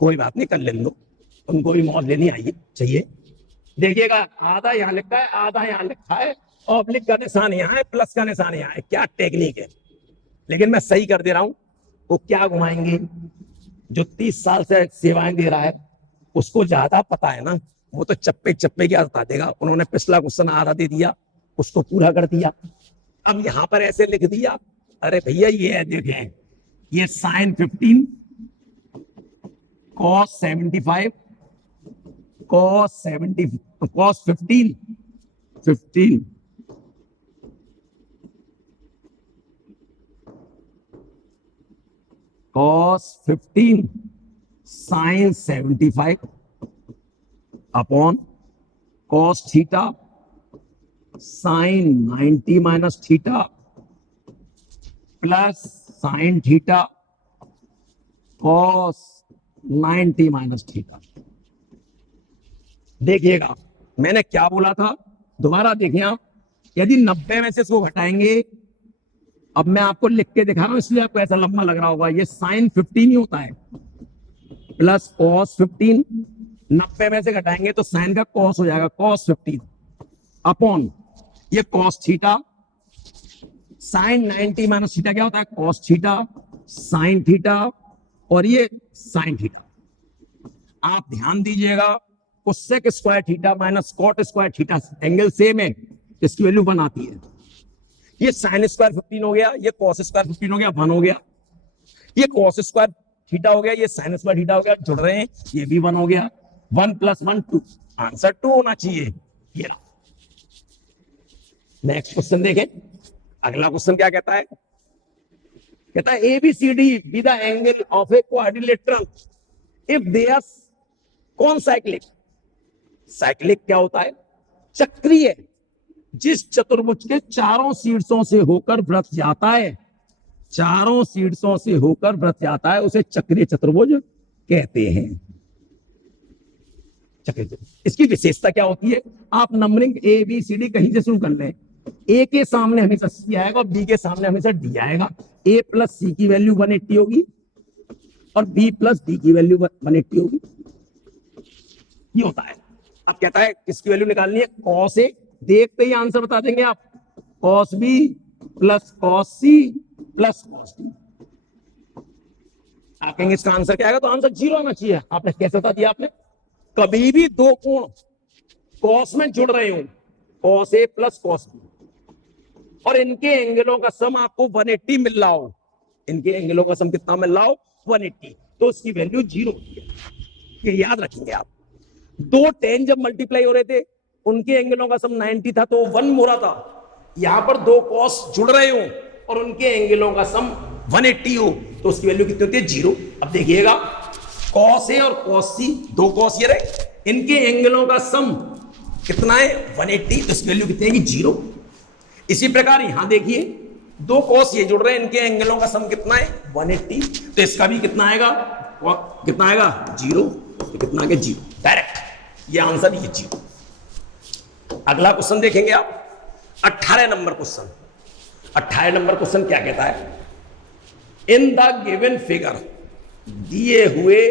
कोई बात नहीं, कर ले लो, उनको भी मौज लेनी आइए चाहिए। देखिएगा आधा यहाँ लिखा है, आधा यहाँ लिखा है, ऑब्लिक का निशान यहाँ है, प्लस का निशान यहाँ है, क्या टेक्निक है, लेकिन मैं सही कर दे रहा हूं। वो क्या घुमाएंगे, जो 30 साल से सेवाएं दे रहा है उसको ज्यादा पता है ना, वो तो चप्पे चप्पे क्या बता देगा। उन्होंने पिछला क्वेश्चन आधा दे दिया, उसको पूरा कर दिया, अब यहां पर ऐसे लिख दिया। अरे भैया ये देखें, ये sine 15 cos 75 cos 15 cos 15 sin 75 upon cos theta sin 90 minus theta plus sin theta cos 90 minus theta. देखिएगा मैंने क्या बोला था, दोबारा देखिए आप, यदि 90 में से इसको घटाएंगे, अब मैं आपको लिख के दिखा रहा हूं इसलिए आपको ऐसा लंबा लग रहा होगा, ये साइन 15 ही होता है प्लस कॉस 15, 90 में से घटाएंगे तो साइन का कॉस हो जाएगा कॉस 15 अपॉन ये cos theta, sine 90 minus theta क्या होता है कॉस थीटा साइन थीटा और ये साइन थीटा। आप ध्यान दीजिएगा, cosec square theta minus cot square theta angle same है, इसकी वैल्यू 1 आती है। ये साइन स्क्वायर 15 हो गया, ये कॉस स्क्वायर 15 हो गया, 1 हो गया, ये कॉस स्क्वायर थीटा हो गया, ये साइन स्क्वायर थीटा हो गया, जुड़ रहे हैं, ये भी 1 हो गया, 1 + 1 2, आंसर 2 होना चाहिए। ये नेक्स्ट क्वेश्चन देखें, अगला क्वेश्चन क्या कहता है, कहता है ABCD with the angle of a quadrilateral if they are कौन साइक्लिक। साइक्लिक क्या होता है, चक्रीय, जिस चतुर्भुज के चारों शीर्षों से होकर वृत्त जाता है, चारों शीर्षों से होकर वृत्त जाता है, उसे चक्रीय चतुर्भुज कहते हैं। चक्रीय, इसकी विशेषता क्या होती है, आप नंबरिंग ABCD कहीं से शुरू कर लें, A के सामने हमेशा C आएगा और B के सामने हमेशा D आएगा, A + C की वैल्यू 180 होगी और B + D की वैल्यू 180 होगी, ये होता है। अब कहता है किसकी वैल्यू निकालनी है, cos A, देखते ही आंसर बता देंगे आप, cos B + cos C + cos D। आप कहेंगे इसका आंसर क्या आएगा, तो आंसर 0 आना चाहिए। आपने कैसे बता दिया, आपने कभी भी दो कोण cos में जुड़ रहे हो, cos A + cos B, और इनके एंगलों का सम आपको 180 मिल रहा हो, इनके एंगलों का सम कितना मिल रहा हो 180, तो उसकी वैल्यू 0 होती है, ये याद रखेंगे आप। दो tan जब मल्टीप्लाई हो रहे थे, उनके एंगलों का सम 90 था तो 1 हो रहा था, यहां पर दो cos जुड़ रहे हो और उनके एंगलों का सम 180 हो, तो उसकी वैल्यू कितनी होती है 0। अब देखिएगा cos A और cos C, दो cos ये रहे, इनके एंगलों का सम कितना है 180, तो इसकी वैल्यू कितनी है 0। इसी प्रकार यहां देखिए, दो cos ये जुड़ रहे हैं, इनके एंगलों का सम कितना है 180, तो इसका भी कितना आएगा 0, तो कितना आ गया 0, डायरेक्ट ये आंसर, ये 0। अगला क्वेश्चन देखेंगे आप, 18 नंबर क्वेश्चन। 28 नंबर क्वेश्चन क्या कहता है? इन द गिवन फिगर, दिए हुए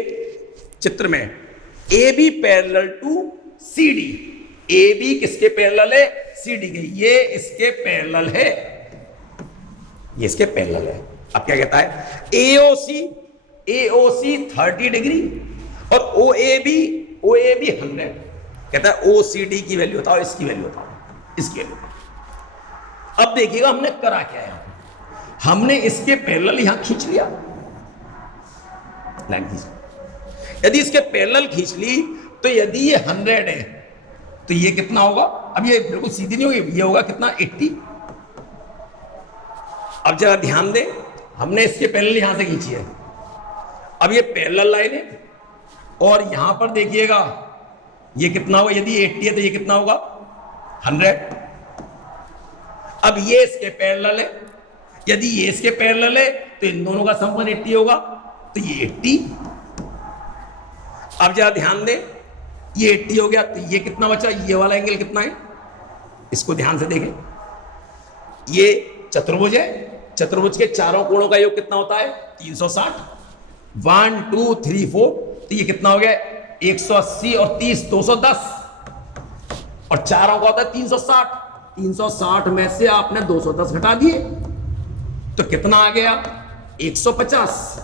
चित्र में, A B parallel to C D, A B किसके पैरेलल है? सी डी के। ये इसके पैरेलल है, ये इसके पैरेलल है। अब क्या कहता है? एओसी 30 डिग्री और ओ ए बी 100। कहता है ओ सी डी की वैल्यू बताओ, इसकी वैल्यू बताओ, इसकी वैल्यू। अब देखिएगा हमने करा क्या है, हमने इसके पैरेलल यहां खींच लिया, लाइन खींच। यदि इसके पैरेलल खींच ली तो यदि ये 100 है तो ये कितना होगा? अब ये बिल्कुल सीधी नहीं होगी, ये होगा कितना? 80। अब जरा ध्यान दें, हमने इसके पैरेलल यहां से खींची है, अब ये पैरेलल लाइन है और यहां पर देखिएगा ये कितना होगा? यदि 80 है तो ये कितना होगा? 100। अब ये इसके पैरेलल है, यदि ये इसके पैरेलल है तो इन दोनों का सम 180 होगा, तो ये 80। अब जरा ध्यान दें, ये 80 हो गया तो ये कितना बचा? ये वाला एंगल कितना है? इसको ध्यान से देखें, ये चतुर्भुज है, चतुर्भुज के चारों कोणों का योग कितना होता है? 360। 1 2 3 4, तो ये कितना हो गया? 180 और 30 210, और चारों का होता है 360। 360 में से आपने 210 घटा दिए तो कितना आ गया? 150।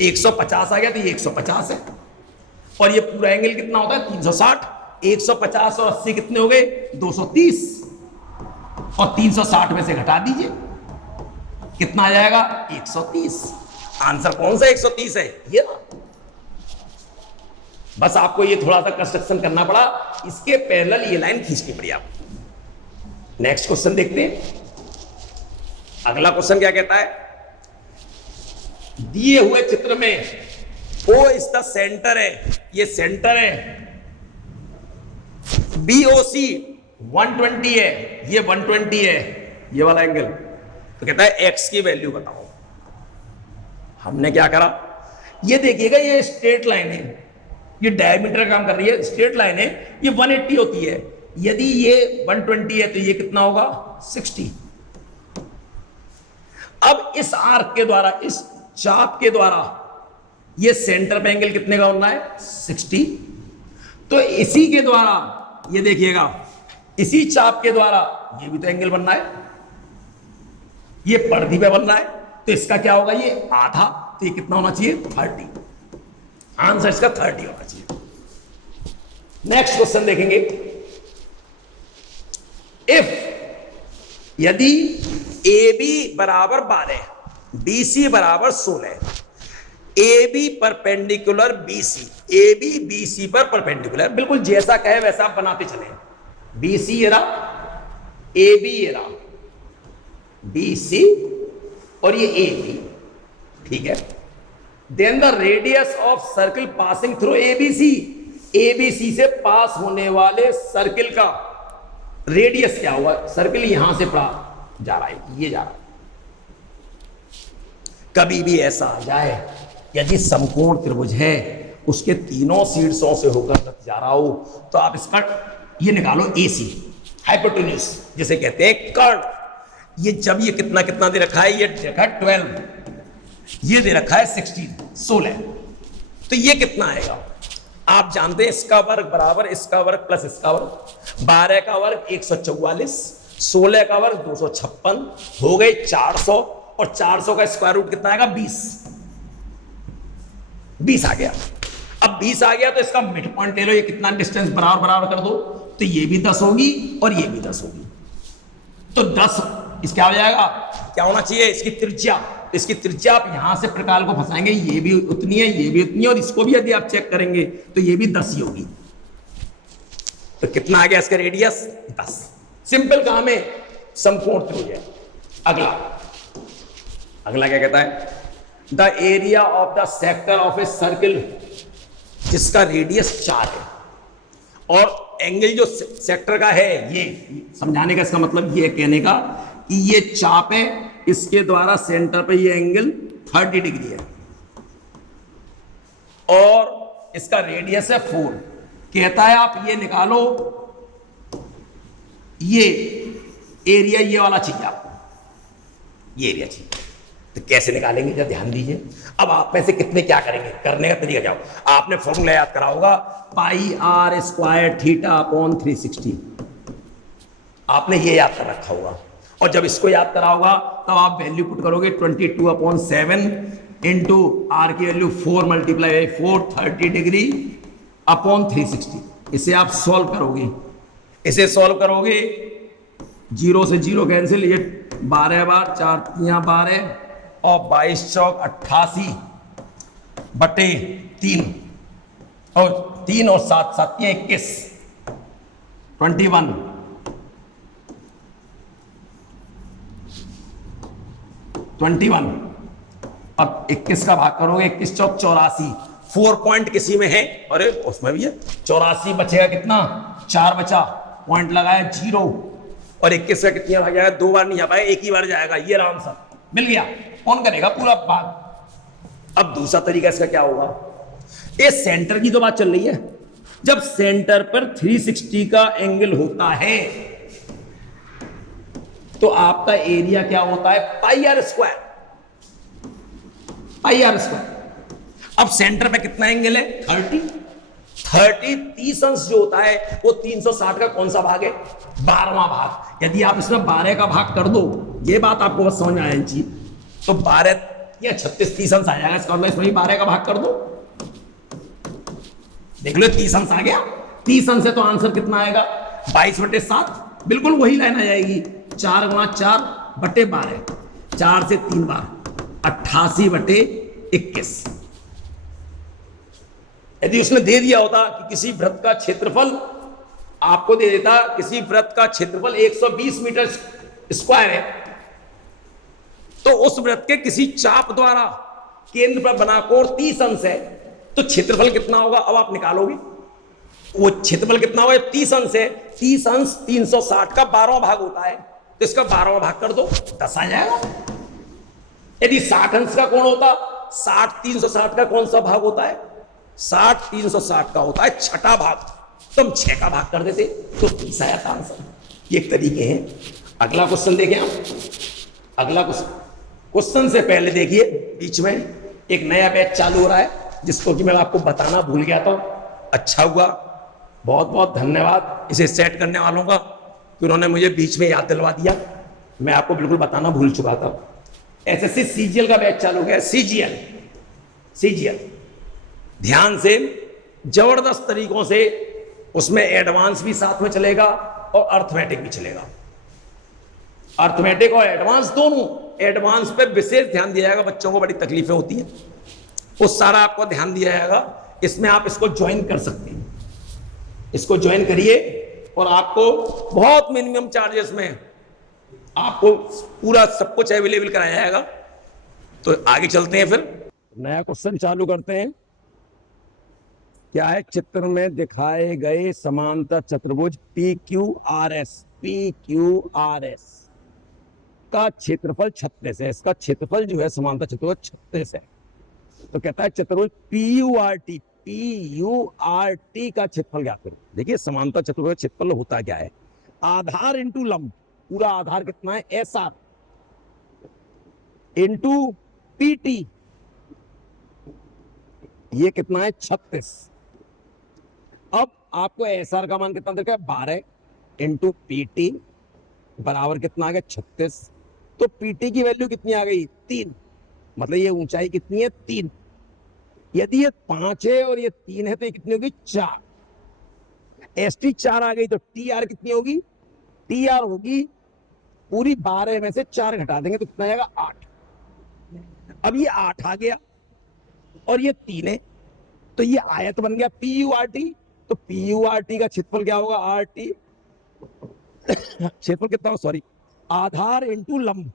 150 आ गया तो ये 150 है, और ये पूरा एंगल कितना होता है? 360। 150 और 80 कितने हो गए? 230, और 360 में से घटा दीजिए, कितना आ जाएगा? 130। आंसर कौन सा 130 है? ये ना। बस आपको ये थोड़ा सा कंस्ट्रक्शन करना पड़ा, इसके पैरेलल ये लाइन खींचनी पड़ी आपको। नेक्स्ट क्वेश्चन देखते हैं। अगला क्वेश्चन क्या कहता है? दिए हुए चित्र में O इज द सेंटर है, ये सेंटर है, BOC 120 है, ये 120 है, ये वाला एंगल। तो कहता है x की वैल्यू बताओ। हमने क्या करा, ये देखिएगा ये स्ट्रेट लाइन है, ये डायमीटर का काम कर रही है, स्ट्रेट लाइन है, ये 180 होती है, यदि ये 120 है तो ये कितना होगा? 60। अब इस आर्क के द्वारा, इस चाप के द्वारा ये सेंटर पे एंगल कितने का बनना है? 60। तो इसी के द्वारा ये देखिएगा, इसी चाप के द्वारा ये भी तो एंगल बनना है, ये परिधि पे बनना है, तो इसका क्या होगा? ये आधा, तो ये कितना होना चाहिए? 30। आंसर इसका 30 होना चाहिए। नेक्स्ट क्वेश्चन देखेंगे। इफ यदि AB बराबर 12, BC बराबर 16, AB perpendicular BC, AB BC पर परपेंडिकुलर, बिल्कुल जैसा कहे वैसा आप बनाते चले। BC ये रहा, AB ये रहा, BC और ये AB, ठीक है। Then the radius of circle passing through ABC, ABC से पास होने वाले सर्किल का रेडियस क्या हुआ? सर्किल यहां से जा रहा है, ये जा रहा है। कभी भी ऐसा आ जाए, यदि समकोण त्रिभुज है, उसके तीनों शीर्षों से होकर जा रहा हो, तो आप इसका ये निकालो AC, हाइपोटेन्यूज जिसे कहते हैं कर्ण। ये जब ये कितना कितना दे रखा है, ये दे रखा है 12, ये दे रखा है 16, तो ये कितना आएगा? आप जानते हैं इसका वर्ग बराबर इसका वर्ग प्लस इसका वर्ग, 12 का वर्ग 144, 16 का वर्ग 256, हो गए 400, और 400 का स्क्वायर रूट कितना आएगा? 20 आ गया। अब 20 आ गया तो इसका मिड पॉइंट ले लो, ये कितना डिस्टेंस बराबर बराबर कर दो, तो ये भी 10 होगी और ये भी 10 होगी, तो 10 इसका हो जाएगा, क्या होना चाहिए? इसकी त्रिज्या। इसकी त्रिज्या आप यहां से प्रकाल को फंसाएंगे, ये भी उतनी है, ये भी उतनी है, और इसको भी यदि आप चेक करेंगे तो ये भी 10 ही होगी। तो कितना आ गया इसका रेडियस? 10। सिंपल काम है, समकोण त्रिभुज है। अगला क्या कहता है? The area of the sector of a circle, जिसका रेडियस 4 है, और एंगल जो सेक्टर का है, ये समझाने का इसका मतलब ये कहने का कि ये चाप है, इसके द्वारा सेंटर पे ये एंगल 30 डिग्री है, और इसका रेडियस है 4। कहता है आप ये निकालो, ये एरिया ये वाला चाहिए आपको, ये एरिया चाहिए। तो कैसे निकालेंगे जरा ध्यान दीजिए। अब आप में से कितने क्या करेंगे, करने का तरीका क्या हो। आपने फॉर्मूला याद करा होगा, पाई आर स्क्वायर थीटा अपॉन 360, आपने ये याद कर रखा होगा। और जब इसको याद करा होगा तब आप वैल्यू पुट करोगे 22/7 इंटू आर की value 4 multiply by 4 30 degree upon 360। इसे आप सॉल्व करोगे, इसे सॉल्व करोगे, 0 से 0 कैंसिल, ये 12 बार 4 3 12 और 22 चौक 88 बटे 3 और 3 और 7 7 21 21। अब 21 का भाग करोगे, 21 चौक 84, 4 पॉइंट किसी में है, अरे उसमें भी है 84, बचेगा कितना, 4 बचा, पॉइंट लगाया 0, और 21 का कितनी भाग जाएगा, 2 बार नहीं जा पाएगा, एक ही बार जाएगा, ये आराम सा मिल गया, कौन करेगा पूरा भाग। अब दूसरा तरीका इसका क्या होगा, ये सेंटर की तो बात चल रही है, जब सेंटर पर 360 का एंगल होता है तो आपका एरिया क्या होता है, pi r square, pi r square. अब सेंटर पे कितना एंगल है, 30, 30 अंश जो होता है वो 360 का कौन सा भाग है, 12वां भाग। यदि आप इसमें 12 का भाग कर दो, ये बात आपको बस समझ में आनी चाहिए, तो 12 या 36 30 अंश आ जाएगा इसका, मतलब इसमें भी 12 का भाग कर दो, देख लो 30 अंश आ गया, 30 अंश है तो आंसर कितना आएगा, 22/7, बिल्कुल वही लाइन आ जाएगी, 4 गुणा 4 बटे 12, 4 से 3 बार 88/21। यदि उसने दे दिया होता कि किसी वृत्त का क्षेत्रफल, आपको दे देता किसी वृत्त का क्षेत्रफल 120 मीटर स्क्वायर है, तो उस वृत्त के किसी चाप द्वारा केंद्र पर बना कोण 30 अंश है, तो क्षेत्रफल कितना होगा, अब आप निकालोगे वो क्षेत्रफल कितना होगा, 30 अंश है, 30 अंश 360 का 12वां भाग होता है, तो इसका 12वां भाग कर दो, 10 आ जाएगा। यदि 60 अंश का कोण होता, 60 360 का कौन सा भाग होता है, 60 360 का होता है छठा भाग, तो हम 6 का भाग कर देते तो 30 आया था आंसर। ये एक तरीके हैं। अगला क्वेश्चन देखें हम, अगला क्वेश्चन से पहले देखिए, बीच में एक नया बैच चालू हो रहा है जिसको कि मैं आपको बताना भूल गया था, अच्छा हुआ, बहुत बहुत धन्यवाद इसे सेट करने वालों का कि उन्होंने मुझे बीच में याद दिलवा दिया, मैं आपको बिल्कुल बताना भूल चुका था। एसएससी सीजीएल का बैच चालू हो गया, सीजीएल, सीजीएल ध्यान से, जबरदस्त तरीकों से, उसमें एडवांस भी साथ में चलेगा और अर्थमेटिक भी चलेगा, अर्थमेटिक और एडवांस दोनों। एडवांस पे विशेष ध्यान दिया जाएगा, बच्चों को बड़ी तकलीफें होती हैं, वो सारा आपको ध्यान दिया जाएगा। इसमें आप इसको ज्वाइन कर सकते हैं, इसको ज्वाइन करिए और आपको बहुत मिनिमम चार्जेस में आपको पूरा सब कुछ अवेलेबल कराया जाएगा। तो आगे चलते हैं, फिर नया क्वेश्चन चालू करते हैं। क्या है, चित्र में दिखाए गए समांतर चतुर्भुज PQRS, PQRS का क्षेत्रफल 36 है, इसका क्षेत्रफल जो है समांतर चतुर्भुज 36 है। तो कहता है चतुर्भुज PURT, PURT का क्षेत्रफल ज्ञात करो। देखिए समांतर चतुर्भुज क्षेत्रफल होता क्या है, आधार इंटू लंब, पूरा आधार कितना है SR इंटू PT, ये कितना है 36। अब आपको SR का मान कितना देखा है 12 इंटू PT बराबर कितना आ गया 36। तो PT की वैल्यू कितनी आ गई 3, मतलब ये ऊंचाई कितनी है 3। यदि ये 5 है और ये 3 है तो ये कितनी होगी 4। ST 4 आ गई तो TR कितनी होगी, TR होगी पूरी 12 में से 4 घटा देंगे तो कितना आएगा 8। अब ये 8 आ गया और ये 3 है तो ये आयत बन गया PURT। तो PURT का क्षेत्रफल क्या होगा, RT क्षेत्रफल कितना हो, सॉरी, आधार इंटू लंब,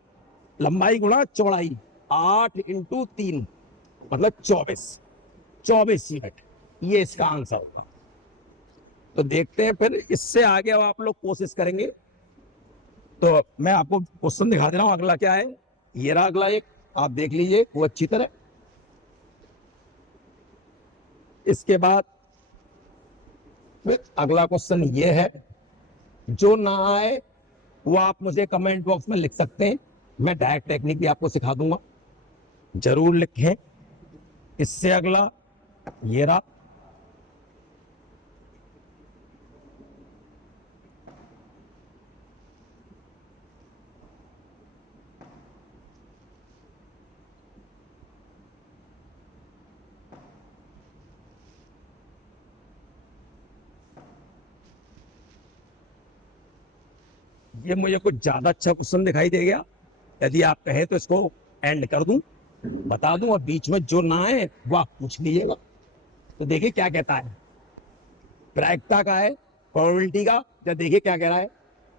लंबाई गुणा चौड़ाई, 8 इंटू 3 मतलब 24 यूनिट, ये इसका आंसर होगा। तो देखते हैं फिर इससे आगे अब आप लोग कोशिश करेंगे। तो मैं आपको क्वेश्चन दिखा दे रहा हूं, अगला क्या है, ये रहा अगला एक, आप देख लीजिए वो अच्छी तरह। इसके बाद फिर अगला क्वेश्चन ये है, जो ना आए वो आप मुझे कमेंट बॉक्स में लिख सकते हैं, मैं डायरेक्ट टेक्निक भी आपको सिखा दूंगा, जरूर लिखें। इससे अगला ये रहा, ये मुझे कुछ ज्यादा अच्छा क्वेश्चन दिखाई दे गया। यदि आप कहें तो इसको एंड कर दूं, बता दूं, और बीच में जो ना है वो आप पूछ लीजिएगा। तो देखिए क्या कहता है, प्रायिकता का है, प्रोबेबिलिटी का। तो देखिए क्या कह रहा है,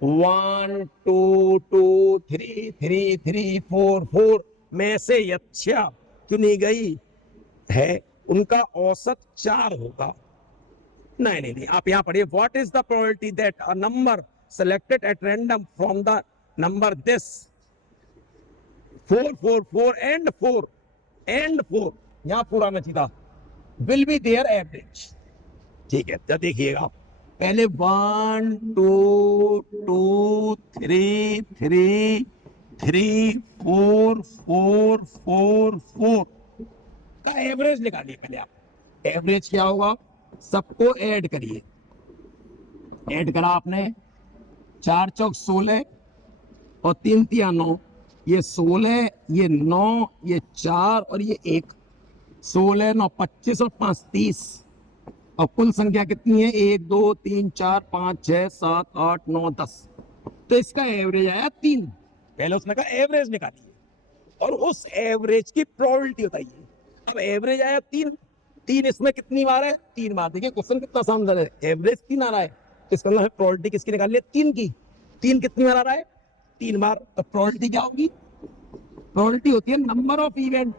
1 2 2 3 3 3 4 4 में से अच्छा चुनी गई है उनका औसत 4 होगा। नहीं नहीं नहीं, आप यहां पढ़िए, what is the probability that a number selected at random from the number this 4 4 4 and 4 यहां पूरा में सीधा will be their average। ठीक है, तो देखिएगा पहले 1 2 2 3 3 3 4 4 4 4 का एवरेज निकालिए। पहले आप एवरेज क्या होगा, सबको ऐड करिए। ऐड करा आपने, 4 चौक 16 और 3 तिया 9, ये 16, ये 9, ये 4 और ये 1, 16 9 25 और 5 30, और कुल संख्या कितनी है, 1 2 3 4 5 6 7 8 9 10। तो इसका एवरेज आया 3। पहले उसने कहा एवरेज निकालिए और उस एवरेज की प्रोबेबिलिटी बताइए। अब एवरेज आया 3, 3 इसमें कितनी बार है, 3 बार। देखिए क्वेश्चन कितना शानदार है, एवरेज 3 आ रहा है, इसका मतलब प्रोबेबिलिटी किसकी निकाल लिया, 3 की। 3 कितनी बार आ रहा है, 3 बार। तो प्रोबेबिलिटी क्या होगी, प्रोबेबिलिटी होती है number of event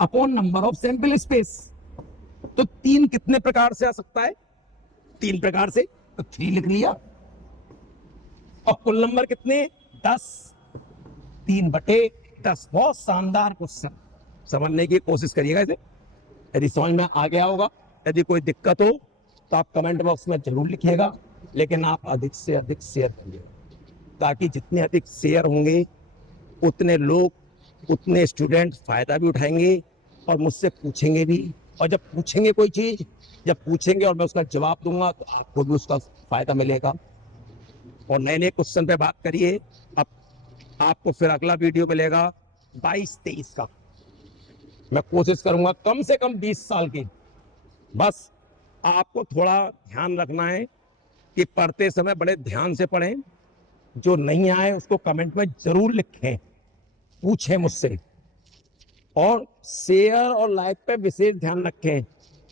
upon number of sample space. तो 3 कितने प्रकार से आ सकता है, 3 प्रकार से। तो 3 लिख लिया, और कुल नंबर कितने, 10, 3/10। बहुत शानदार क्वेश्चन, समझने की कोशिश करिएगा इसे, यदि समझ में आ गया होगा। यदि कोई दिक्कत हो तो आप कमेंट बॉक्स में जरूर लिखिएगा, लेकिन आप अधिक से अधिक शेयर करिए, ताकि जितने अधिक शेयर होंगे उतने लोग, उतने स्टूडेंट फायदा भी उठाएंगे और मुझसे पूछेंगे भी। और जब पूछेंगे कोई चीज, जब पूछेंगे और मैं उसका जवाब दूंगा तो आपको भी उसका फायदा मिलेगा। और नए नए क्वेश्चन पे बात करिए। अब आपको फिर अगला वीडियो मिलेगा 22-23 का। मैं कोशिश करूंगा कम से कम 20 साल की। बस आपको थोड़ा ध्यान रखना है कि पढ़ते समय बड़े ध्यान से पढ़ें। जो नहीं आए उसको कमेंट में जरूर लिखें, पूछें मुझसे, और शेयर और लाइक पे विशेष ध्यान रखें,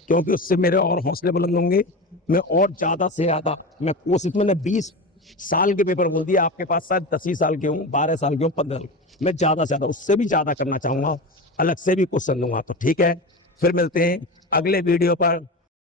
क्योंकि उससे मेरे और हौसले बुलंद होंगे। मैं और ज्यादा से ज्यादा, मैं कोशिश, मैंने 20 साल के पेपर बोल दिया, आपके पास शायद 10 ही साल के हूँ, 12 साल के हूँ, 15 साल। मैं ज्यादा से ज्यादा, उससे भी ज्यादा करना चाहूंगा, अलग से भी क्वेश्चन दूंगा। तो ठीक है, फिर मिलते हैं अगले वीडियो पर।